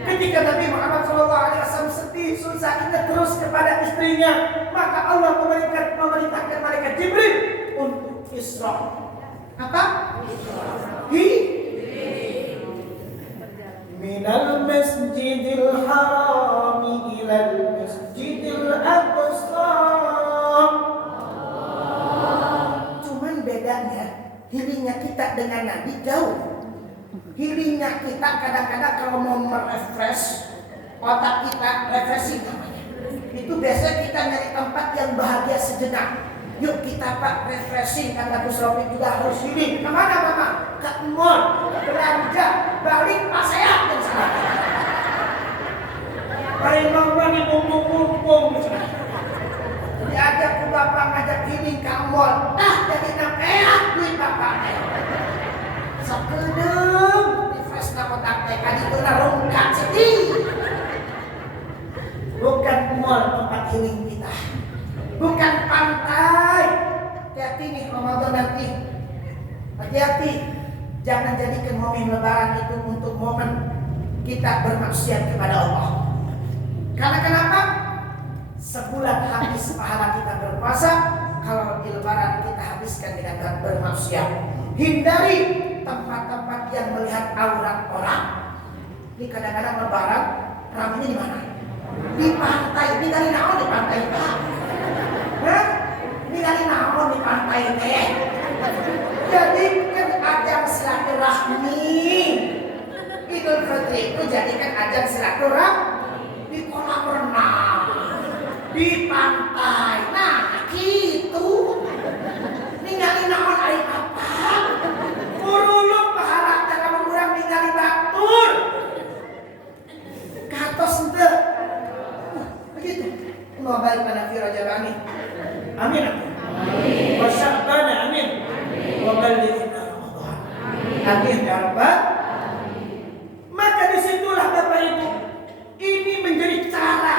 Ketika Nabi Muhammad SAW sedih, susah, ingat terus kepada istrinya, maka Allah memerintahkan malaikat Jibril untuk Isra. Apa? Minal masjidil harami ilal masjidil aqsa. Cuman bedanya healingnya kita dengan Nabi jauh. Healingnya kita kadang-kadang kalau mau merefresh otak kita, refreshing namanya. Itu biasanya kita nyari tempat yang bahagia sejenak. Yuk kita Pak refreshing, kata Gus Rofi juga harus healing. Kemana Mama? Ke mall, belanja, balik pasean dan sebagainya. Balik nongkrong di bumbung-bumbung. Diajak ke bapak ngajak healing ke mall. Jadi nampak duit bapaknya. Sekedem refresh na kotak teka dito na rungkat sedih. Bukan mall tempat healing kita. Bukan pantai. Hati-hati nih Ramadan nanti. Hati-hati. Jangan jadikan momen lebaran itu untuk momen kita bermaksiat kepada Allah. Karena kenapa? Sebulan habis pahala kita berpuasa. Kalau di lebaran kita habiskan dengan bermaksiat. Hindari tempat-tempat yang melihat aurat orang. Ini kadang-kadang lebaran ramenya di mana? Di pantai. Ini dari naon di pantai Pak? Ini dari naon di pantai teh? Jadi kan ajang silaturahmi. Idul Fitri itu jadikan ajang silaturahmi di kolam renang, di pantai. Nah, gitu. Ningali naon ari apa? Uruluk pahala kamu kurang ningali batur. Katos henteu. Begitu. Mau baik pada Raja Bani. Amin. Amin. Wa sya'bana amin. Wa ballighna Ramadan. Amin ya rabbal. Maka disitulah Bapak Ibu, ini menjadi cara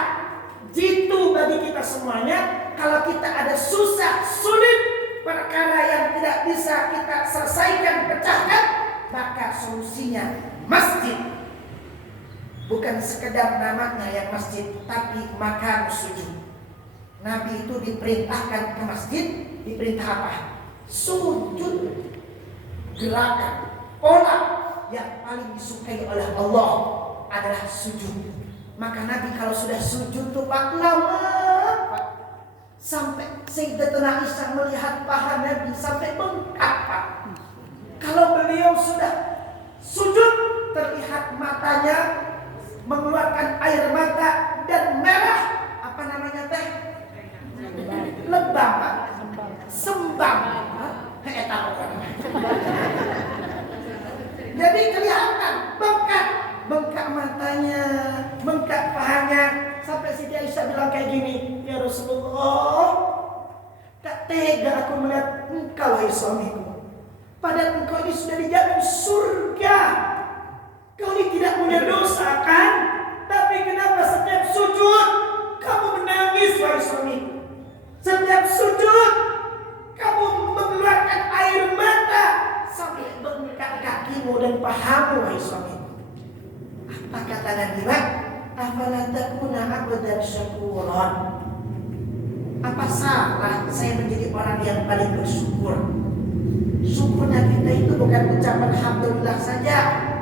jitu bagi kita semuanya. Kalau kita ada susah, sulit, perkara yang tidak bisa kita selesaikan, pecahkan, maka solusinya masjid. bukan sekedar namanya yang masjid, tapi makan sujud. Nabi itu diperintahkan ke masjid, diperintah apa? Sujud. Gerakan, pola yang paling disukai oleh Allah adalah sujud. Maka Nabi kalau sudah sujud tuh Pak, lama Pak. Sampai Sayyidatuna Aisyah melihat paha Nabi sampai bengkak Pak. Kalau beliau sudah sujud, terlihat matanya mengeluarkan air mata dan merah. Apa namanya teh? Lebam, sembam. Jadi kelihatan bengkak matanya, bengkak pahanya. Sampai Siti Aisyah bilang kayak gini, ya Rasulullah, tak tega aku melihat engkau hai suamiku. Padahal engkau ini sudah dijamin surga. Kau ini tidak punya dosa kan? Tapi kenapa setiap sujud kamu menangis wahai suamiku? Setiap sujud kamu mengeluarkan air mata sampai bengkak kakimu dan pahamu wahai suamiku. Apa kata Nabi? Afala takuna abdan syakuran. Apa salah saya menjadi orang yang paling bersyukur? Syukurnya kita itu bukan ucapan alhamdulillah saja,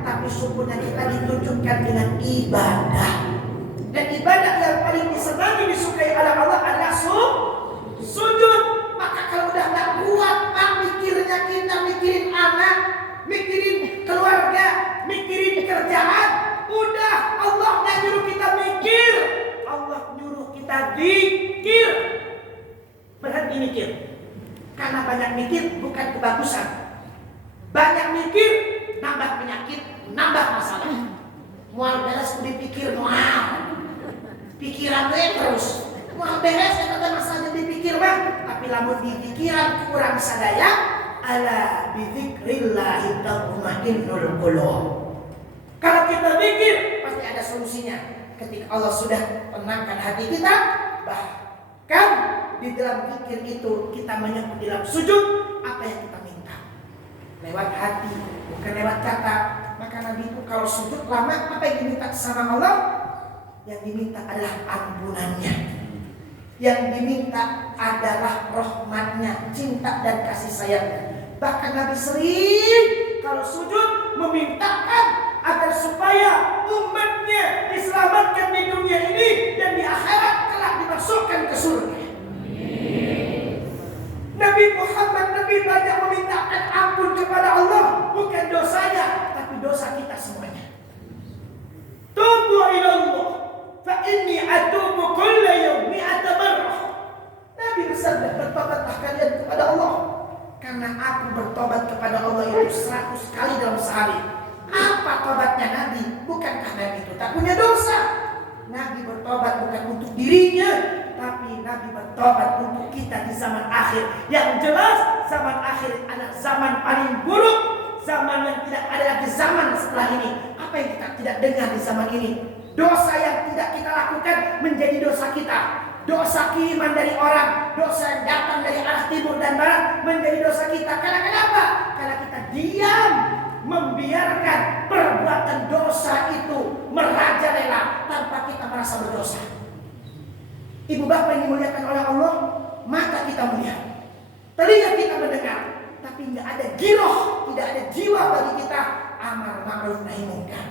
tapi syukurnya kita ditunjukkan dengan ibadah. Dan ibadah yang paling disenangi disukai oleh Allah adalah sujud. Maka kalau udah gak kuat Pak mikirnya, kita mikirin anak, mikirin keluarga, mikirin kerjaan, udah Allah gak nyuruh kita mikir, Allah nyuruh kita zikir. Berhenti mikir. Karena banyak mikir bukan kebagusan. Banyak mikir nambah penyakit, nambah masalah. Mual beres dipikir mual. Pikiran terus. Mual beres ya kata masalah dipikir bang. Tapi lamun di pikiran kurang sadaya, ala bidzikrillahi tatma'innul qulub. Kalau kita mikir pasti ada solusinya. Ketika Allah sudah tenangkan hati kita, bahkan di dalam pikir itu kita menyebut dalam sujud apa yang kita minta lewat hati, bukan lewat kata. Maka Nabi itu kalau sujud lama, apa yang diminta sama Allah? Yang diminta adalah ampunannya, yang diminta adalah rahmatnya, cinta dan kasih sayangnya. Bahkan Nabi sering kalau sujud memintakan agar supaya umatnya diselamatkan di dunia ini dan di akhirat kelak dimasukkan ke surga. Nabi Muhammad, Nabi banyak memintakan ampun kepada Allah, bukan dosanya, tapi dosa kita semuanya. Tubu ilallah, fa inni atubu kulla yawm mi'ata marrah. Nabi bersabda, bertobatlah kalian kepada Allah, karena aku bertobat kepada Allah itu 100 kali dalam sehari. Apa tobatnya Nabi? Bukankah Nabi itu tak punya dosa? Nabi bertobat bukan untuk dirinya, tapi Nabi bertobat untuk kita di zaman akhir. Yang jelas zaman akhir adalah zaman paling buruk, zaman yang tidak ada lagi zaman setelah ini. Apa yang kita tidak dengar di zaman ini? Dosa yang tidak kita lakukan menjadi dosa kita. Dosa kiriman dari orang, dosa yang datang dari arah timur dan barat menjadi dosa kita. Karena kenapa? Karena kita diam, membiarkan perbuatan dosa itu merajalela tanpa kita merasa berdosa. Ibu bapak yang dimuliakan oleh Allah, mata kita melihat, telinga kita mendengar, tapi tidak ada giroh, tidak ada jiwa bagi kita amar ma'ruf nahi munkar.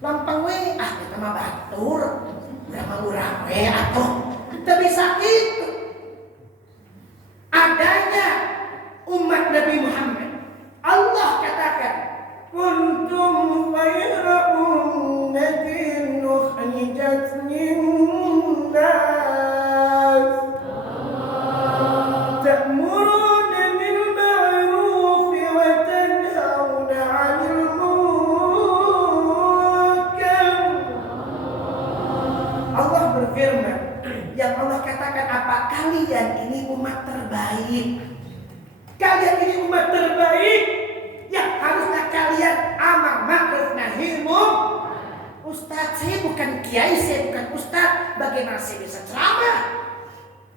Lampang we, kita mah batur, urang we atuh. Tidak bisa itu. Adanya umat Nabi Muhammad, Allah katakan, kuntum khayra ummatin ukhrijat linnas ta'muruna bil ma'ruf wa tanhauna 'anil munkar. Allah berfirman, yang Allah katakan apa? Kalian ini umat terbaik. Kalian ini umat terbaik yang harusnya kalian amar ma'ruf nahi munkar. Ustaz, saya bukan kiai, saya bukan ustaz. Bagaimana saya bisa ceramah?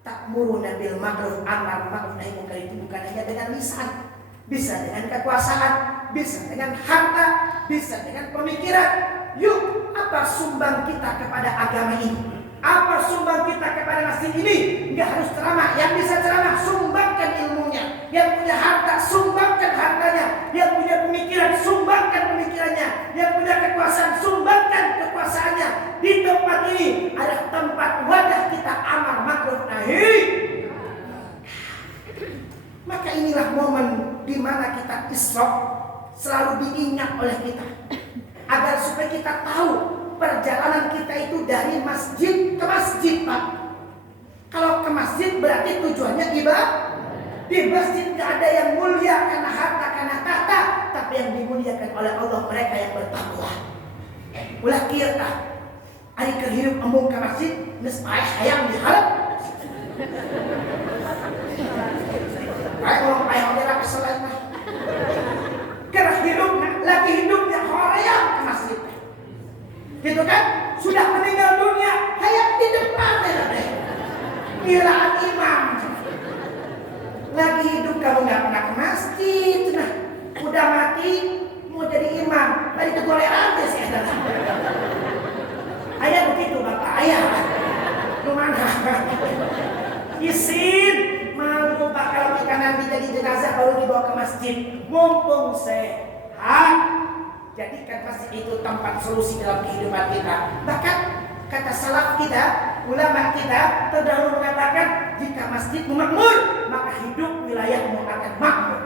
Ta'muruna bil ma'ruf, amar ma'ruf nahi munkar itu bukan hanya dengan lisan, bisa dengan kekuasaan, bisa dengan harta, bisa dengan pemikiran. Yuk, apa apa sumbang kita kepada agama ini? Apa sumbang kita kepada masjid ini? Enggak harus ceramah. Yang bisa ceramah, sumbangkan ilmunya. Yang punya harta, sumbangkan hartanya. Yang punya pemikiran, sumbangkan pemikirannya. Yang punya kekuasaan, sumbangkan kekuasaannya. Di tempat ini ada tempat wadah kita amar ma'ruf nahi. Maka inilah momen di mana kita isyraq selalu diingat oleh kita, agar supaya kita tahu perjalanan kita itu dari masjid ke masjid, Pak. Kalau ke masjid berarti tujuannya ibadah. Di masjid gak ada yang mulia karena harta, karena tahta, tapi yang dimuliakan oleh Allah mereka yang bertakwa. Ulah kira ari keur hirup embung ke masjid geus paeh hayang diharap. Kayak orang paeh ora kesalahan mah. Karena hidupnya lagi hidupnya hoream ke masjid. Gitu kan? Sudah meninggal dunia, hayat di depan deh. Kiraan imam. Lagi hidup kamu nggak pernah ke masjid, nah udah mati mau jadi imam, tadi kegoleran deh sih ada. Ayah begitu bapak, ayah. Kemana? Izin, malu pak kalau kita nanti jadi jenazah baru dibawa ke masjid. Mumpung sehat. Jadikan masjid itu tempat solusi dalam kehidupan kita. Bahkan kata salaf kita, ulama kita terdahulu mengatakan, jika masjid makmur, maka hidup wilayahmu akan makmur.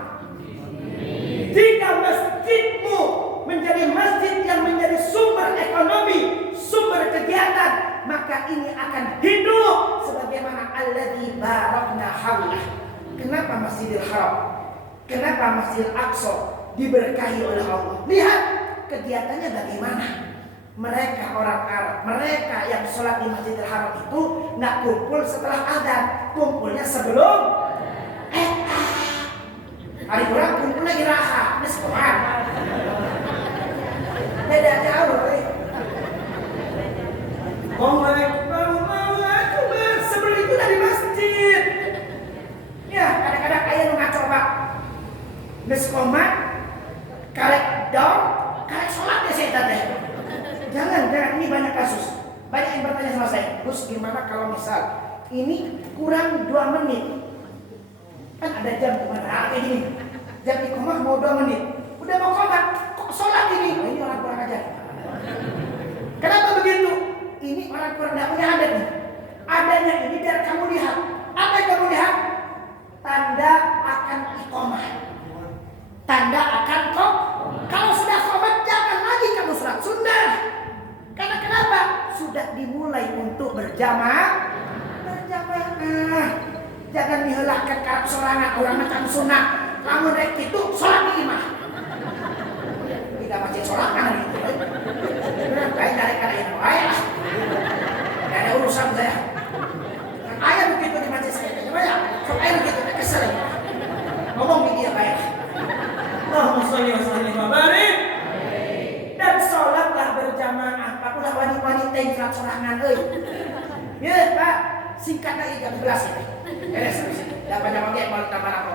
Jika masjidmu menjadi masjid yang menjadi sumber ekonomi, sumber kegiatan, maka ini akan hidup sebagaimana alladzi barakna haulah. Kenapa Masjidil Haram? Kenapa Masjidil Aqsa diberkahi oleh Allah? Lihat kegiatannya bagaimana. Mereka orang Arab, mereka yang sholat di Masjidil Haram itu nggak kumpul setelah adzan, kumpulnya sebelum hari kurang kumpulnya iraha, sekolah. Beda jauh. Sebelum itu dari masjid. Ya kadang-kadang ayah ngaco pak. Neskomat, karek down, karek sholat ya saya tadi. Jangan, ini banyak kasus. Banyak yang bertanya sama saya, Gus gimana kalau misal ini kurang 2 menit? Kan ada jam kemana kayak gini. Jam iqamah mau 2 menit. Udah mau qomat, kok sholat ini? Oh, ini orang kurang ajar. Kenapa begitu? Ini orang kurang tidak punya adat nih. Adanya ini biar kamu lihat. Apa yang kamu lihat? Tanda akan iqamah. Tanda akan kok. Kalau sudah qomat jangan lagi kamu sholat sunnah. Karena kenapa? Sudah dimulai untuk berjamaah. Jangan dihilangkan karak sorangan orang macam sunnah. Kamu rek itu sholat di imah. Tidak macam sorangan gitu. Kayak dari yang lain. Tidak ada urusan saya. Ayah begitu di masjid saya. Coba ya. Sok ayah begitu kesel. Ngomong di dia kayak. Allahumma sholli wa sallim wa barik. Dan sholatlah berjamaah. Pak ulah wanita yang sholat sorangan euy. Ya Pak, singkat lagi jam 11 ini. Beres. Dapat jam dia mau tambah apa.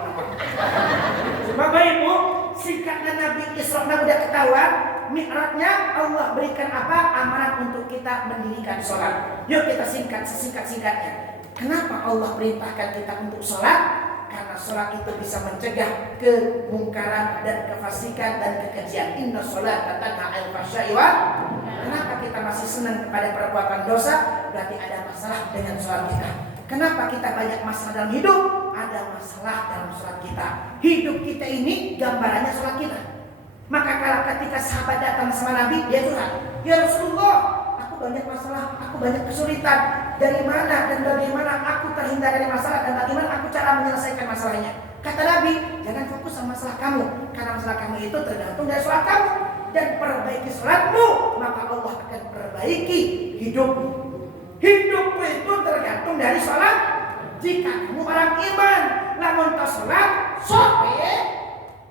Bapak Ibu, singkatnya Nabi Isra udah ketahuan, Mi'rajnya Allah berikan apa? Amanat untuk kita mendirikan sholat. Yuk kita singkat sesingkat-singkatnya. Kenapa Allah perintahkan kita untuk sholat? Karena sholat itu bisa mencegah kemungkaran dan kefasikan dan kekejian. Inna sholata tanha 'anil fahsya'i wal. Kenapa kita masih senang kepada perbuatan dosa? Berarti ada masalah dengan sholat kita. Kenapa kita banyak masalah dalam hidup? Ada masalah dalam sholat kita. Hidup kita ini gambarannya sholat kita. Maka kalau ketika sahabat datang sama Nabi, dia curhat, ya Rasulullah, aku banyak masalah, aku banyak kesulitan. Dari mana dan bagaimana aku terhindar dari masalah dan bagaimana aku cara menyelesaikan masalahnya? Kata Nabi, jangan fokus sama masalah kamu, karena masalah kamu itu tergantung dari sholat kamu. Dan perbaiki sholatmu, maka Allah akan perbaiki hidupmu. Hidupmu itu tergantung dari sholat. Jika kamu orang iman, namun tak sholat,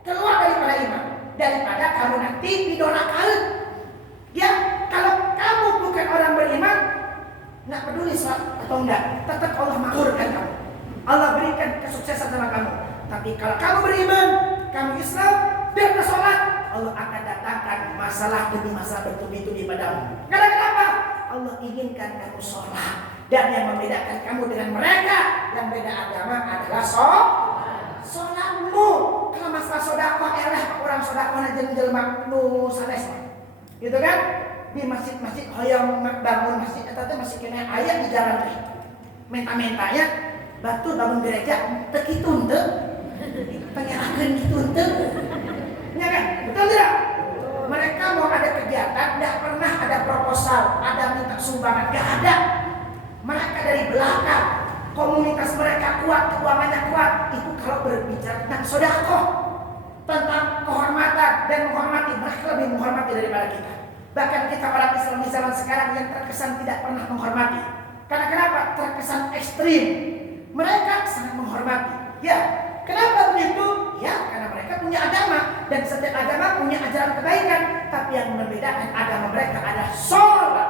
keluar daripada iman, daripada kamu nanti didorakan. Ya, kalau kamu bukan orang beriman, nggak peduli sholat atau enggak, tetap Allah makmurkan kamu. Allah berikan kesuksesan sama kamu. Tapi kalau kamu beriman, kamu Islam, dan sholat, Allah akan datangkan masalah demi masalah bertubi-tubi padamu. Karena kenapa? Allah inginkan kamu sholat. Dan yang membedakan kamu dengan mereka yang beda agama adalah sholatmu. Kalau masalah sodakoh, orang sodakoh jelma nu sanes, gitu kan? Di masjid-masjid hoyong bangun masjid, atau masih kena ayat di jalan nih. Menta-mentanya batu bangun gereja, tekitun tuh, pengen gitu tuh, ya kan? Betul tidak? Mereka mau ada kegiatan, tidak pernah ada proposal, ada minta sumbangan, gak ada. Mereka dari belakang, komunitas mereka kuat, keuangannya kuat. Itu kalau berbicara tentang sedekah, tentang kehormatan dan menghormati, mereka lebih menghormati daripada kita. Bahkan kita orang Islam di zaman sekarang yang terkesan tidak pernah menghormati. Karena kenapa? Terkesan ekstrim. Mereka sangat menghormati. Ya, kenapa begitu? Ya, karena mereka punya agama dan setiap agama punya ajaran kebaikan. Tapi yang membedakan agama mereka adalah sholat.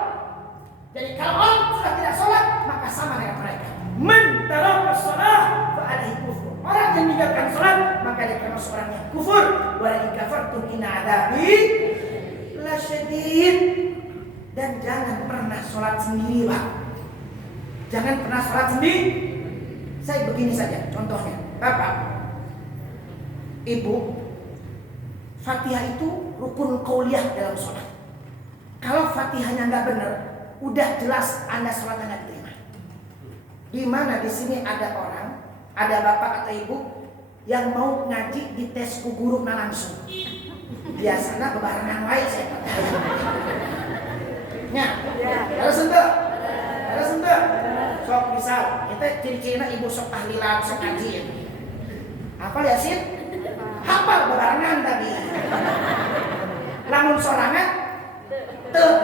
Jadi kalau orang sudah tidak sholat, maka sama dengan mereka. Man taraka shalah fa alaihi kufur. Orang yang meninggalkan sholat, maka dia termasuk orang yang kufur. Wa la in kafartum inna adzabi lasyadid. Dan jangan pernah sholat sendiri, Pak. Jangan pernah sholat sendiri. Saya begini saja contohnya. Bapak, Ibu, Fatihah itu rukun qauliyah dalam sholat. Kalau Fatihahnya nggak benar, udah jelas Anda sholat nggak diterima. Di mana di sini ada orang, ada bapak atau ibu yang mau ngaji di tes ku guru langsung. Biasanya bebarengan wae saya kata. Nya, harus sentuh. Sok misal, itu ciri-cirinya ibu sok tahlilan, sok ngaji. Hafal Yasin? Hafal bebarengan tadi. Lamun sorangan, tuh.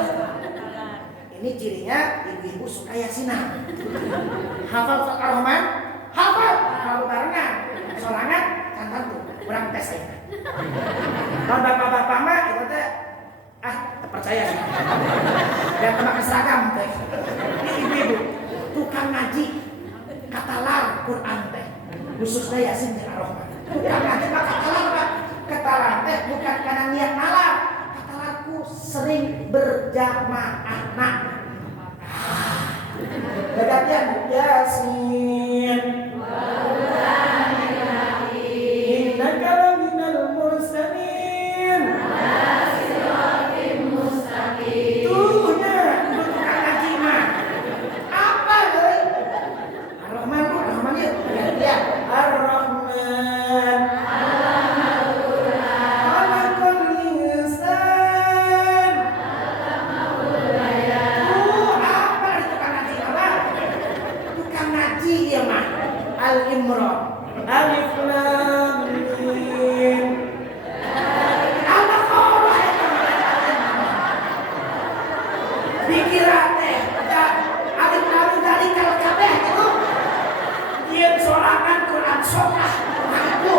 Ini cirinya ibu-ibu suka yasinan. Hafal Ar-Rahman, hafal kalau barengan. Sorangan kan tuh, kurang tes ya. Kalau bapak-bapak mah itu teh percaya sih. Dan pakai seragam teh. Ini ibu-ibu tukang ngaji katalar Quran teh. Khususnya Yasin dan Ar-Rahman. Tukang ngaji mah katalar Pak. Katalar teh bukan karena niat nalar. Katalarku sering berjamaah. Nah, Bedatnya Yasin innaka laminal mursalin tuhnya bentukan ngaji mah apa deh Ar-Rahman ya ya Ar-Rahman Al-Imran Alif Lam Mim Al-Baqarah dikira teh alif lam dari kalau kabeh itu dia sorangan Quran sokah itu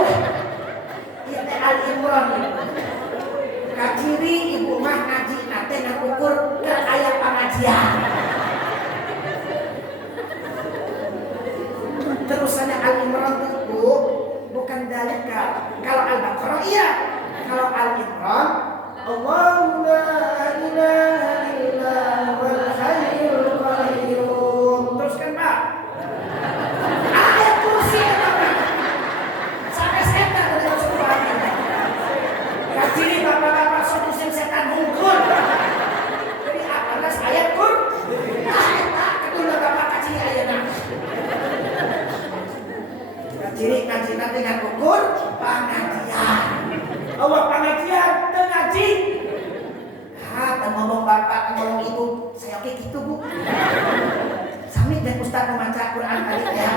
dia teh Al-Imran kaciri ibu mah ngaji nate ngukur ke aya pengajian. Terusannya Al-Imran itu bukan dalika. Kalau Al-Baqarah iya. Kalau Al-Imran Allahu la ilaha illa huwal hayyul qayyum. Teruskan Pak. Ayat kursi itu Pak. Sampai setan dari sebuah. Kaciri bapak-bapak musim setan mungkul. Jadi apa ayat kursi? Ayat kedua bapak kaciri ayatnya. Ciri ngaji dengan ukur pengajian. Allah pengajian ngaji. Kan ngomong bapak, ngomong ibu, saya oke gitu Bu. Sami dan Ustaz membaca Quran tadi ya.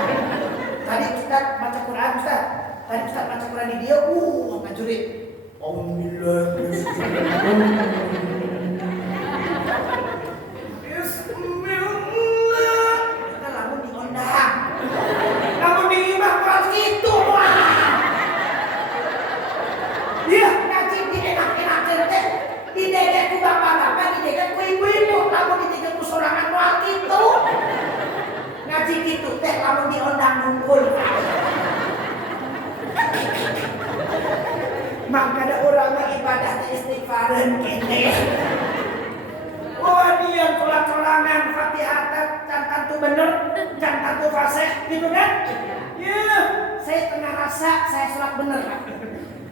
Tadi Ustaz baca Quran Ustaz. Tadi Ustaz baca Quran di dia, ngajurit. Alhamdulillah. Bismillah. Kita lamun diundang. Namun diimah kalau gitu dia ngaji di enak-enakin teh di degeku bapak-bapak, di degeku ibu-ibu, namun di degeku sorangan mual gitu ngaji gitu teh namun diundang ngumpul maka ada orang ibadah istighfar istighfaran kene. Wah dia colang-colangan Fatihah can tentu bener, can tentu fasih gitu kan? Ya, saya tengah rasa saya sholat bener kan.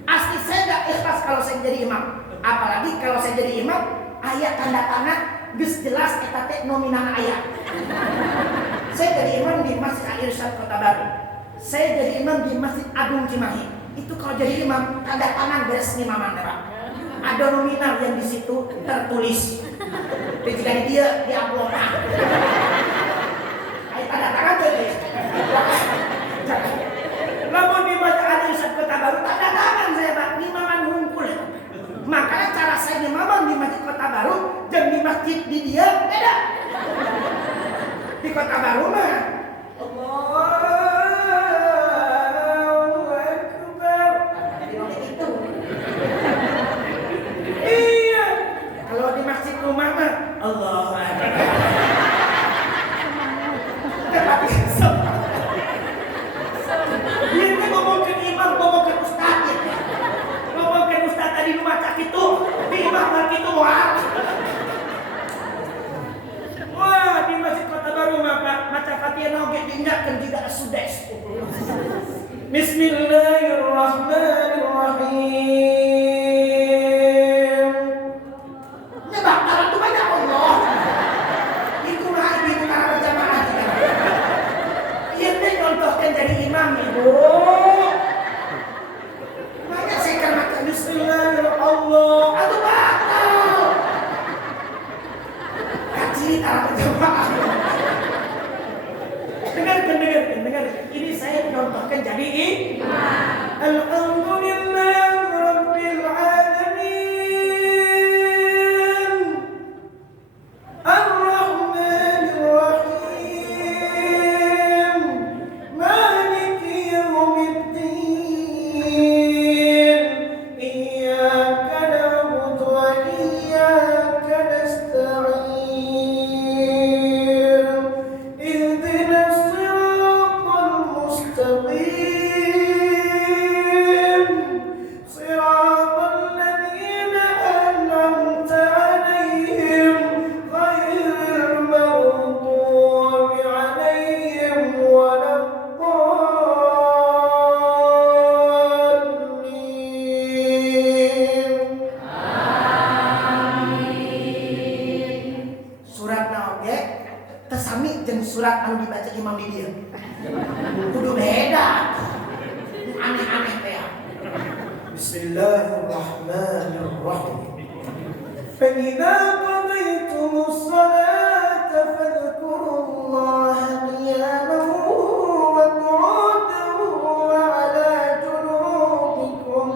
Asli saya gak ikhlas kalau saya jadi imam. Apalagi kalau saya jadi imam, ayat tanda tangan geus jelas eta teh nominan ayat. Saya jadi imam di Masjid Al-Irsyad Kota Baru. Saya jadi imam di Masjid Agung Cimahi. Itu kalau jadi imam tanda tangan beres imaman Pak. Ada nominal yang di situ tertulis. Jika dia di amplopna. Ayat tanda tangan tuh ya. Lamun di Masjid Al-Irsyad Kota Baru tanda tangan saya Pak, imaman hungkul. Makanya cara saya imam di Masjid Kota Baru dan di masjid di dia beda. Di Kota Baru mah Allahu Akbar. Itu. Iya. Kalau di masjid rumah mah Allahu Akbar. Tapi dia kan ngomongin imam, ngomongin ustaz ya. Ngomongin ustaz tadi rumah cak itu, di imam lagi itu wah. Wah, di Masjid Kota Baru maka maca Fatihah oge diingatkan tidak sudah. Bismillahirrahmanirrahim. Nyebab taran itu banyak Allah. Itu mah ibu para berjamaah. Iya teh contohkan jadi imam ibu. Banyak saya kan maca Bismillahirrahmanirrahim. Aduh batal. Kaciri para berjamaah. Dengarkan. Ini saya contohkan jadi imam. Alhamdulillah Rabbil Alamin. Ar-Rahmanir-Rahim. Maliki Yawmiddin. Iyyaka na'budu wa iyyaka nasta'in. Ihdinas siratal mustaqim. Siratal ladzina an'amta 'alaihim ghairil maghdubi 'alaihim waladdallin. Surat naoge tesami jeung surat anu dibaca imam di dieu. Kudu beda. Aneh-aneh teh. Bismillahirrahmanirrahim. Fa idza qadaytumus salata fadhkurullaha qiyaman wa qu'udan wa 'ala junubikum.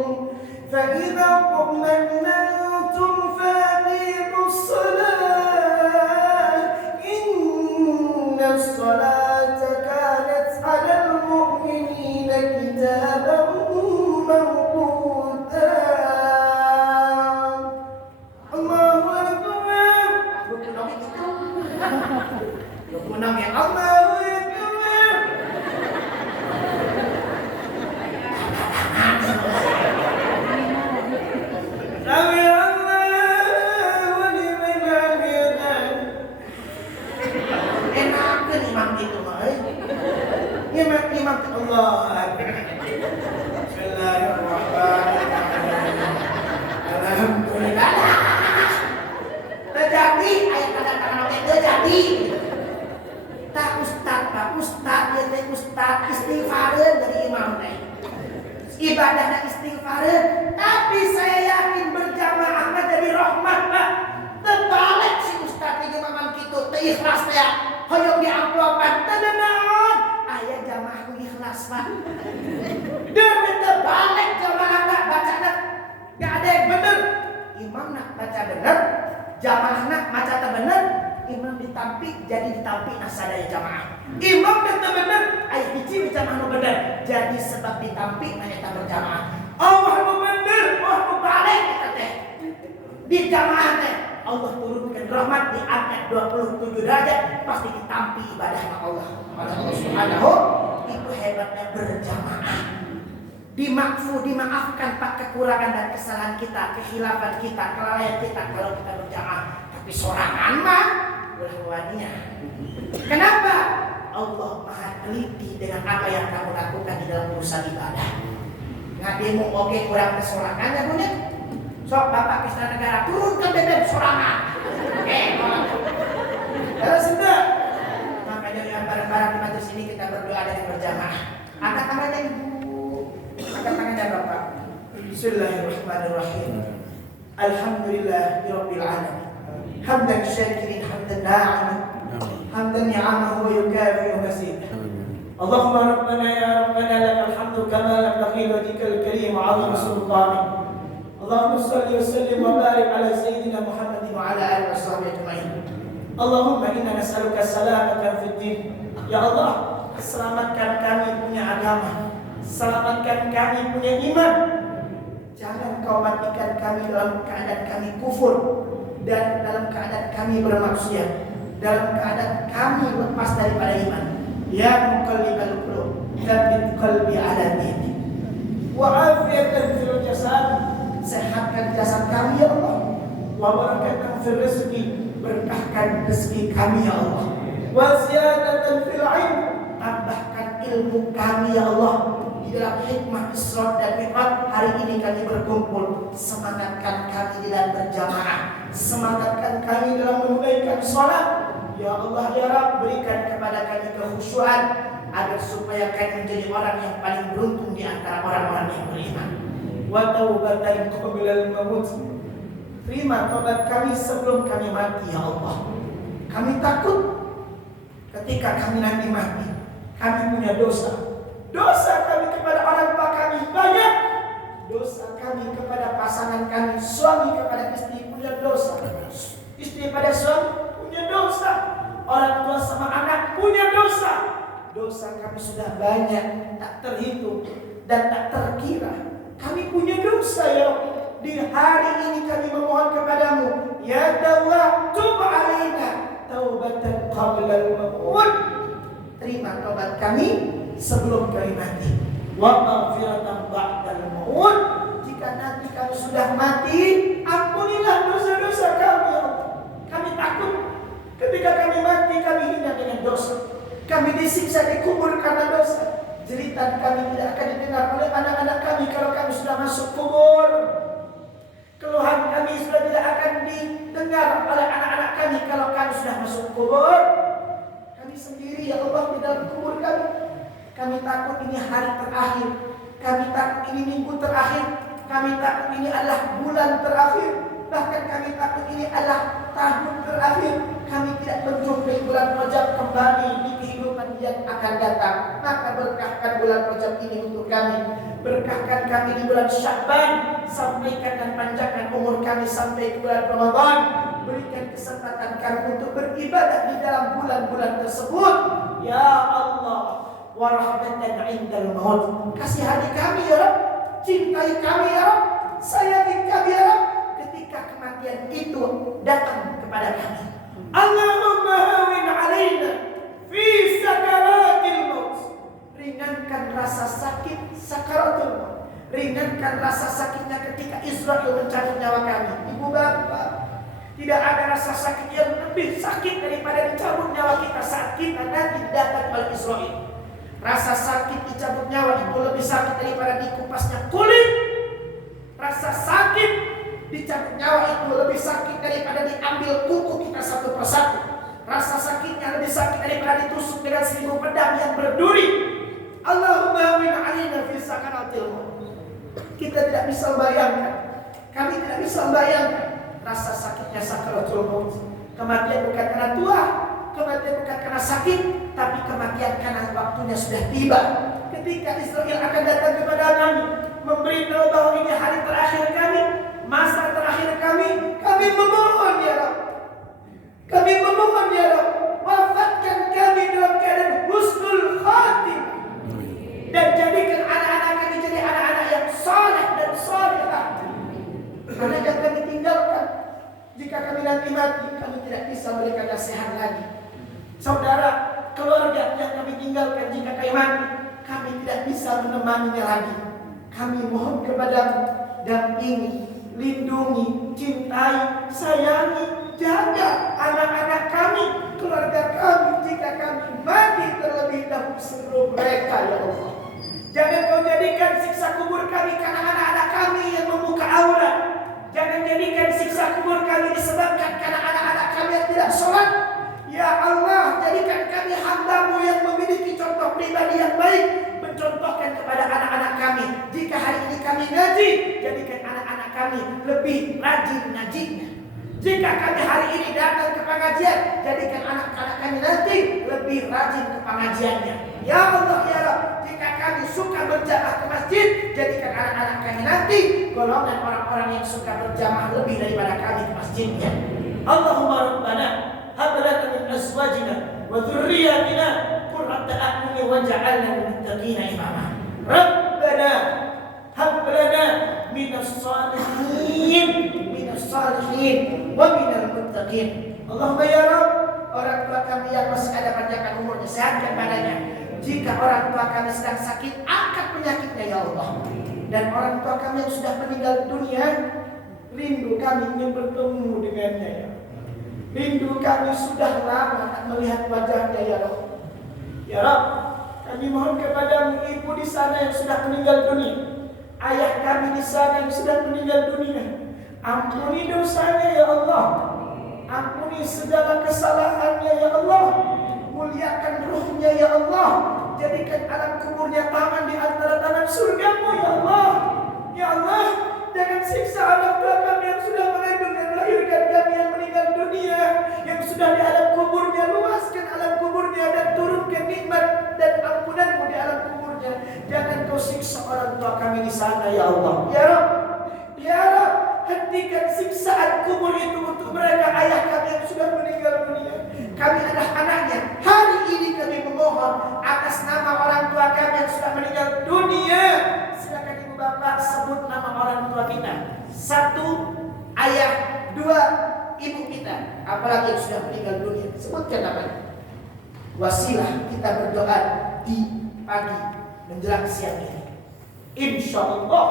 Fa idza qumtum faqimus salat. Innas salata kanat 'alal mu'minina kitaban mawquta. Allahu Akbar. Rukun itu. Rukun yang Allahu Akbar. Sami Allahu liman hamidah. Enakeun imam gitu mah euy. Imam Allah Akbar. Bismillahirrahmanirrahim. Alhamdulillah. Terjadi ayat kata-kata itu jadi. Tak ustaz ya teh ustaz istighfaran dari imam teh. Ibadahnya istighfaran, tapi saya yakin berjamaah mah jadi rahmat Pak. Terbalik si ustaz di imaman kitu teh ikhlas teh. Hoyong diamplopan teh naon? Aya jamaah ku ikhlas Pak. Demi terbalik jamaah nak bacana gak ada yang bener. Imam nak baca bener, jamaah nak baca teh bener, imam ditampi jadi ditampi nasadaya jamaah. Imam teh bener, aya hiji jamaah nu bener, jadi sebab ditampi na eta berjamaah. Allah nu bener, Allah nu balik eta teh. Di jamaah teh Allah turunkan rahmat di angkat 27 derajat pasti ditampi ibadahna Allah. Allah Subhanahu itu hebatnya berjamaah. dimaafkan Pak kekurangan dan kesalahan kita, kekhilafan kita, kelalaian kita kalau kita berjamaah. Tapi sorangan mah berhawanya. Kenapa? Allah maha teliti dengan apa yang kamu lakukan di dalam urusan ibadah. Ngademu oke kurang kesorangan ya punya. Sok Bapak Istana Negara turunkan BBM sorangan. Oke, kalau sudah makanya yang bareng-bareng di majelis ini kita berdoa dengan berjamaah. Angkat tangannya Ibu, angkat tangannya Bapak. Bismillahirrahmanirrahim. Alhamdulillahirabbil alamin. Hamdan syakirin hamdan na'imin. Hamdan ni'amahu wa yukafi'u mazidah. Allahumma rabbana ya rabbana lakal hamdu kama yanbaghi li wajhikal karim wa 'azimi sultanik. Allahumma shalli wa sallim wa barik ala sayyidina Muhammadin wa ala alihi wa sahbihi ajma'in. Allahumma inna nas'aluka salamatan fid din. Ya Allah, selamatkan kami punya agama, selamatkan kami punya iman. Jangan kau matikan kami dalam keadaan kami kufur dan dalam keadaan kami bermaksiat, dalam keadaan kami lepas daripada iman. Ya muqallibal qulub, tsabbit qalbi ala dinik. Wa afiyatan fil jasad, sehatkan jasad kami ya Allah. Wa barakatan fil rizqi, berkahkan rezeki kami ya Allah. Wa ziyadatan fil ilm, tambahkan ilmu kami ya Allah. Di dalam hikmah Isra dan Mi'raj hari ini kami berkumpul. Semangatkan kami di dalam berjamaah, semangatkan kami dalam menunaikan salat. Ya Allah ya Rabb, berikan kepada kami kekhusyuan agar supaya kami menjadi orang yang paling beruntung di antara orang-orang yang beriman. Wa taubatan qablal maut, terima taubat kami sebelum kami mati ya Allah. Kami takut ketika kami nanti mati, kami punya dosa. Dosa kami kepada orang tua kami banyak. Dosa kami kepada pasangan kami, suami kepada istri punya dosa. Istri pada suami punya dosa. Orang tua sama anak punya dosa. Dosa kami sudah banyak, tak terhitung dan tak terkira. Kami punya dosa ya Allah. Di hari ini kami memohon kepadamu, ya Allah, tub alaina taubatan qablal maut. Terima taubat kami sebelum kami mati. Wa maghfiratan ba'dal maut. Jika nanti kami sudah mati, ampunilah dosa-dosa kami ya Allah. Kami takut ketika kami mati, kami hina dengan dosa. Kami disiksa di kubur karena dosa. Jeritan kami tidak akan didengar oleh anak-anak kami kalau kami sudah masuk kubur. Keluhan kami sudah tidak akan didengar oleh anak-anak kami kalau kami sudah masuk kubur. Kami sendiri ya Allah di dalam kubur kami. Kami takut ini hari terakhir. Kami takut ini minggu terakhir. Kami takut ini adalah bulan terakhir. Bahkan kami takut ini adalah tahun terakhir. Kami tidak menjumpai bulan Rajab kembali di kehidupan yang akan datang. Maka berkahkan bulan Rajab ini untuk kami. Berkahkan kami di bulan Sya'ban. Sampaikan dan panjangkan umur kami sampai ke bulan Ramadan. Berikan kesempatan kami untuk beribadah di dalam bulan-bulan tersebut. Ya Allah, warahmatan indal maut. Kasihani kami ya Rabb, cintai kami ya Rabb, sayangi kami ya Rabb ketika kematian itu datang kepada kami. Allahumma hawin alaina fi sakaratil maut. Ringankan rasa sakit sakaratul maut. Ringankan rasa sakitnya ketika Israel mencabut nyawa kami. Ibu bapak, tidak ada rasa sakit yang lebih sakit daripada dicabut nyawa kita saat kita nanti datang oleh Israel. Rasa sakit dicabut nyawa itu lebih sakit daripada dikupasnya kulit. Rasa sakit dicabut nyawa itu lebih sakit daripada diambil kuku kita satu persatu. Rasa sakitnya lebih sakit daripada ditusuk dengan 1000 pedang yang berduri. Allahumma min alina fi sakaratil maut. Kita tidak bisa membayangkan, kami tidak bisa membayangkan rasa sakitnya sakaratul maut. Kematian bukan karena tua, kematian bukan karena sakit, tapi kematian karena waktunya sudah tiba. Ketika Israel akan datang kepada kami, memberitahu bahwa ini hari terakhir kami, masa terakhir kami memohon ya Rabb. Kami memohon ya Rabb, wafatkan kami dalam keadaan husnul khatimah. Dan jadikan anak-anak kami jadi anak-anak yang saleh dan salihah. Karena yang kami tinggalkan, jika kami nanti mati, kami tidak bisa memberikan nasihat lagi. Saudara, keluarga yang kami tinggalkan jika kami mati, kami tidak bisa menemaninya lagi. Kami mohon kepadamu, dampingi, lindungi, cintai, sayangi, jaga anak-anak kami, keluarga kami. Jika kami mati terlebih dahulu sebelum mereka, ya Allah. Jangan kau jadikan siksa kubur kami karena anak-anak kami yang membuka aurat. Jangan jadikan siksa kubur kami disebabkan karena anak-anak kami yang tidak sholat. Ya Allah, jadikan kami hamba-Mu yang memiliki contoh pribadi yang baik, mencontohkan kepada anak-anak kami. Jika hari ini kami ngaji, jadikan anak-anak kami lebih rajin ngajinya. Jika kami hari ini datang ke pengajian, jadikan anak-anak kami nanti lebih rajin ke pengajiannya. Ya Allah, ya Rabb, jika kami suka berjamaah ke masjid, jadikan anak-anak kami nanti golongan orang-orang yang suka berjamaah lebih daripada kami ke masjidnya. Allahumma rabbana hab lana min azwajina wa dhurriyyatina qurrata a'yun waj'alna lil muttaqina imama. Rabbana hab lana minas salihin wa minal muttaqin. Allahumma ya Rabb, orang tua kami yang masih ada panjangkan umurnya, sehatkan badannya. Jika orang tua kami sedang sakit, angkat penyakitnya ya Allah. Dan orang tua kami yang sudah meninggal dunia, rindu kami ingin bertemu dengannya ya. Rindu kami sudah lama tak melihat wajahnya ya Rabb. Ya Rabb, kami mohon kepadamu, ibu di sana yang sudah meninggal dunia, ayah kami di sana yang sudah meninggal dunia, ampuni dosanya ya Allah. Ampuni segala kesalahannya ya Allah. Muliakan ruhnya ya Allah. Jadikan alam kuburnya taman di antara taman surgamu ya Allah. Ya Allah, jangan siksa anak tua kami yang sudah mengandung dan melahirkan kami yang meninggal dunia, yang sudah di alam kuburnya. Luaskan alam kuburnya dan turunkan nikmat dan ampunanmu di alam kuburnya. Jangan kau siksa orang tua kami di sana ya Allah. Ya Rabb, ya Rabb, hentikan siksaan kubur itu untuk mereka, ayah kami yang sudah meninggal dunia. Kami adalah anaknya. Hari ini kami memohon atas nama orang tua kami yang sudah meninggal dunia. Silakan ibu bapak sebut nama orang tua kita. 1, ayah. 2, ibu kita. Apalagi yang sudah meninggal dunia, sebutkan namanya. Wasilah kita berdoa di pagi menjelang siang ini. Insya Allah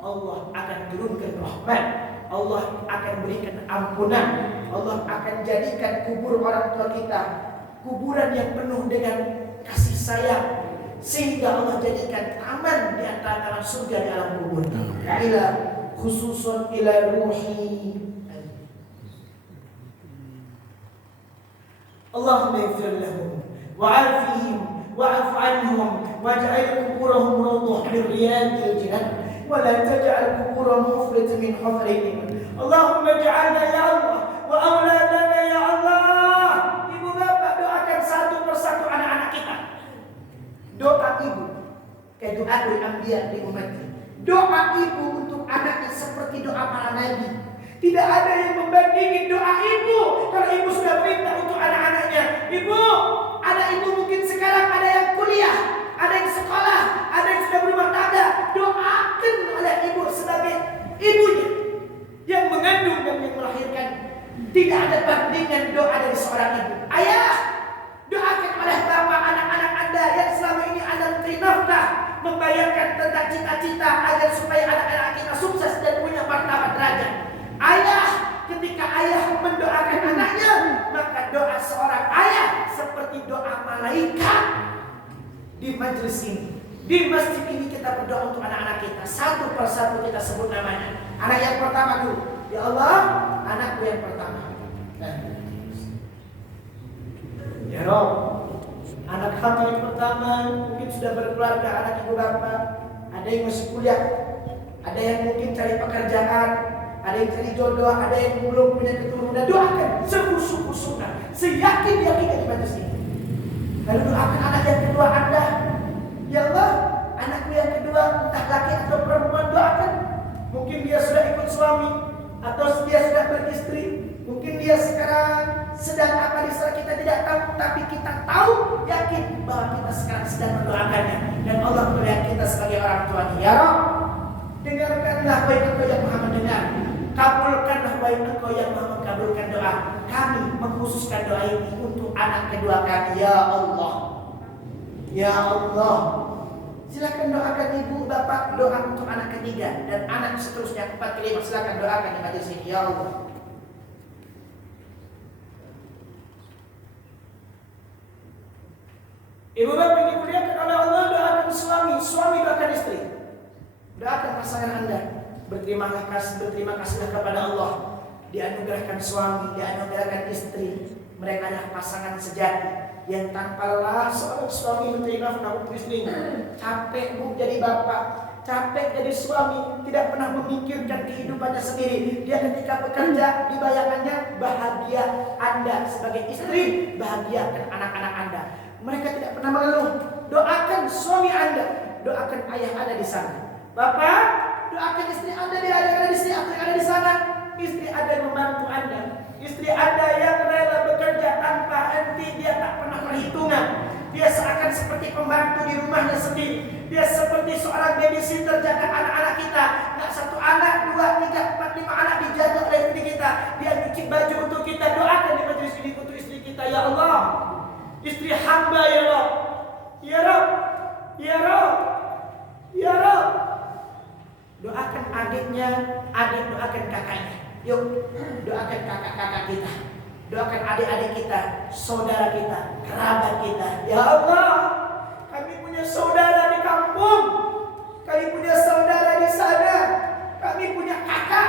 Allah akan turunkan rahmat, Allah akan berikan ampunan, Allah akan jadikan kubur orang tua kita kuburan yang penuh dengan kasih sayang, sehingga Allah jadikan taman di antara taman surga di alam kubur. Ila khususun ila ruhi. Allahumma ighfir lahum wa'afihim wa'fu anhum waj'al kuburahum rawdah min riyadil jannah ولا تجعل قبورهم حفرة من حفرهم. اللهم اجعلنا ya Allah wa auladana ya Allah. Ibu bapak doakan satu persatu anak-anak kita. Doa ibu kayak doa anbiya di umatnya. Doa ibu untuk anaknya seperti doa para nabi. Tidak ada yang membandingi doa ibu. Kalau ibu sudah minta untuk anak-anaknya, ibu, anak ibu mungkin sekarang ada yang kuliah, ada yang sekolah, ada yang sudah berumah tangga. Doakan oleh ibu sebagai ibunya yang mengandung dan yang melahirkan. Tidak ada bandingan doa dari seorang ibu. Ayah, doakan oleh bapak anak-anak anda yang selama ini anda memberi nafkah, membayarkan tentang cita-cita agar supaya anak-anak kita sukses dan punya martabat derajat. Ayah, ketika ayah mendoakan anaknya, maka doa seorang ayah seperti doa malaikat. Di majelis ini, di masjid ini kita berdoa untuk anak-anak kita. Satu persatu kita sebut namanya. Anak yang pertama dulu. Ya Allah, anakku yang pertama. Ya Rabb, anak hamba yang pertama mungkin sudah berkeluarga, anak ibu bapak. Ada yang masih kuliah, ada yang mungkin cari pekerjaan, ada yang cari jodoh, ada yang belum punya keturunan. Doakan sekusuh-kusuhnya, seyakin-yakinnya di majelis ini. Lalu doakan anak yang kedua anda. Ya Allah, anakku yang kedua entah laki atau perempuan, doakan. Mungkin dia sudah ikut suami, atau dia sudah beristri. Mungkin dia sekarang sedang apa di sana kita tidak tahu, tapi kita tahu, yakin bahwa kita sekarang sedang mendoakannya. Dan Allah melihat kita sebagai orang tuanya. Ya Rabb, dengarkanlah baik Engkau yang Maha mendengar, kabulkanlah baik Engkau yang Maha mengabulkan doa. Kami mengkhususkan doa ini untuk anak kedua kami. Ya Allah, ya Allah, Silakan doakan ibu, bapak, doa untuk anak ketiga dan anak seterusnya 4 kelima. Silakan doakan di majelis ini, ya Allah. Ibu bapak yang dimuliakan oleh Allah, doakan suami, suami doakan istri. Doakan pasangan Anda. Berterima kasihlah kepada Allah. Dianugerahkan suami, dianugerahkan istri. Mereka adalah pasangan sejati yang tanpa lelah seorang suami mencari nafkah untuk istrinya. Capek bu jadi bapak, capek jadi suami, tidak pernah memikirkan kehidupannya sendiri. Dia ketika bekerja dibayarkannya, bahagia Anda sebagai istri, bahagiakan anak-anak Anda. Mereka tidak pernah mengeluh. Doakan suami Anda, doakan ayah Anda di sana. Bapak, doakan istri Anda, dia ada di sini, atau ada di sana. Istri Anda yang membantu Anda. Istri Anda yang rela bekerja tanpa henti, dia tak pernah perhitungan. Dia seakan seperti pembantu di rumahnya sendiri. Dia seperti seorang babysitter jaga anak-anak kita. Nggak 1 anak, 2, 3, 4, 5 anak dijaga oleh istri kita. Dia nyuci baju untuk kita. Doakan di majelis ini untuk istri kita, ya Allah. Istri hamba, ya Rabb. Ya Rabb. Ya Rabb. Ya Rabb. Doakan adiknya, adik doakan kakaknya. Yuk, doakan kakak-kakak kita, doakan adik-adik kita, saudara kita, kerabat kita. Ya Allah, kami punya saudara di kampung, kami punya saudara di sana, kami punya kakak,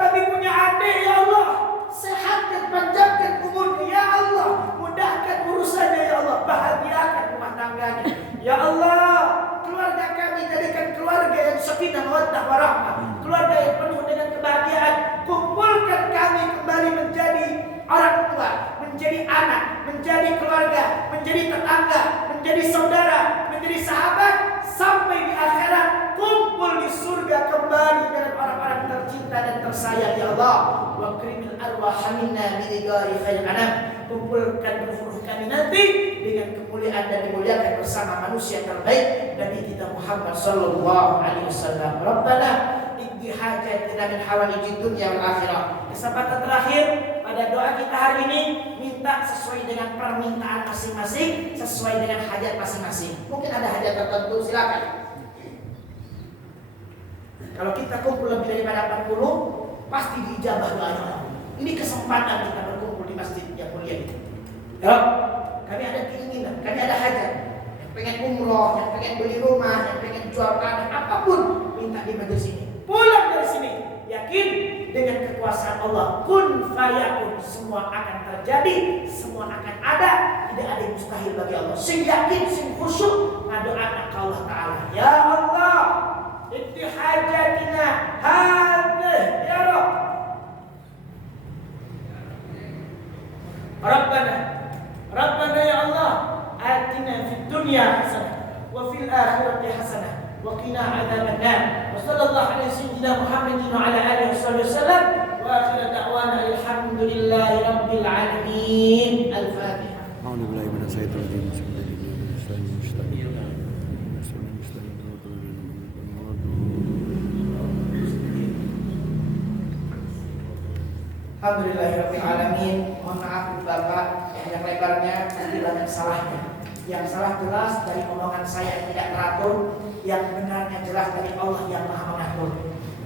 kami punya adik. Ya Allah, sehatkan, panjangkan umurnya. Ya Allah, mudahkan urusannya. Ya Allah, bahagiakan rumah tangganya. Ya Allah, keluarga kami jadikan keluarga yang sakinah mawaddah warahmah, keluarga yang penuh dengan kebahagiaan. Kumpulkan kami kembali menjadi orang tua, menjadi anak, menjadi keluarga, menjadi tetangga, menjadi saudara, menjadi sahabat, sampai di akhirat kumpul di surga kembali dengan orang-orang tercinta dan tersayang. Ya Allah, wa krimil arwah minna bidigari khair anam. Kumpulkan ruh kami nanti dengan kemuliaan dan dimuliakan bersama manusia terbaik, Nabi kita Muhammad sallallahu alaihi wasallam. Rabbana iqdi hajatina min hawaijid dunya wal akhirah. Kesempatan terakhir pada doa kita hari ini, minta sesuai dengan permintaan masing-masing, sesuai dengan hajat masing-masing. Mungkin ada hajat tertentu, silakan. Kalau kita kumpul lebih daripada 40, pasti diijabah doanya. Ini kesempatan kita berkumpul di masjid yang mulia ini. Ya, kami ada keinginan, kami ada hajat. Yang pengen umroh, yang pengen beli rumah, yang pengen jual tanah, apapun, minta di majelis ini. Pulang dari sini, yakin dengan kekuasaan Allah, kun fayakun, semua akan terjadi, semua akan ada, tidak ada yang mustahil bagi Allah. Sing yakin, sing khusyuk, ngadoakan ke Allah Ta'ala. Ya Allah, ikti hajatina hadih, ya Rabb. Rabbana ya Allah, atina fid dunya hasanah wa fil akhirati hasanah wa qina adzaban nar. Wa sallallahu alaihi sayyidina Muhammadin wa ala alihi wasallam wa akhiru da'wana alhamdulillahi rabbil alamin. Al-Fatihah. A'udzu billahi minasyaitonir rajim. Alhamdulillahirabbil alamin. Mohon maaf Bapak, yang lebarnya nanti banyak salahnya. Yang salah jelas dari omongan saya yang tidak teratur, yang benarnya jelas dari Allah yang Maha mengatur.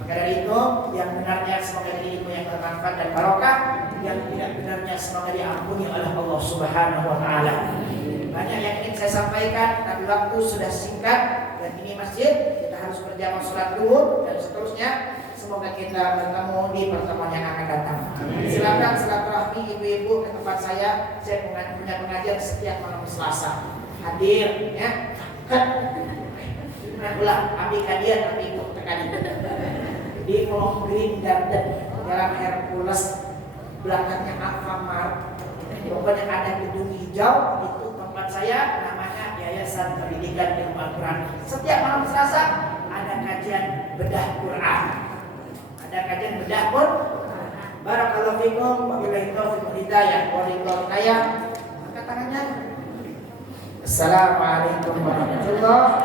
Maka dari itu, yang benarnya semoga jadi ilmu yang bermanfaat dan barokah, yang tidak benarnya semoga diampuni oleh Allah Subhanahu wa taala. Banyak yang ingin saya sampaikan, tapi waktu sudah singkat dan ini masjid, kita harus berjamaah sholat dulu dan seterusnya. Semoga kita bertemu di pertemuan yang akan datang. Silakan silaturahmi ibu-ibu ke tempat saya. Saya punya pengajian setiap malam Selasa. Hadir, ya. Ulang, ambil kajian tapi ikut tekan. Di Kolong Green Garden, Jalan Hercules, belakangnya Alfamart. Pokoknya ada gedung hijau, itu tempat saya. Namanya Yayasan Pendidikan Ilmu Al-Quran. Setiap malam Selasa ada kajian bedah Quran. Ada kajian bedah pun. Barakallahu fikum, wabillahi taufiq wal hidayah, walillahil hidayah. Angkat tangannya. Assalamualaikum warahmatullahi wabarakatuh.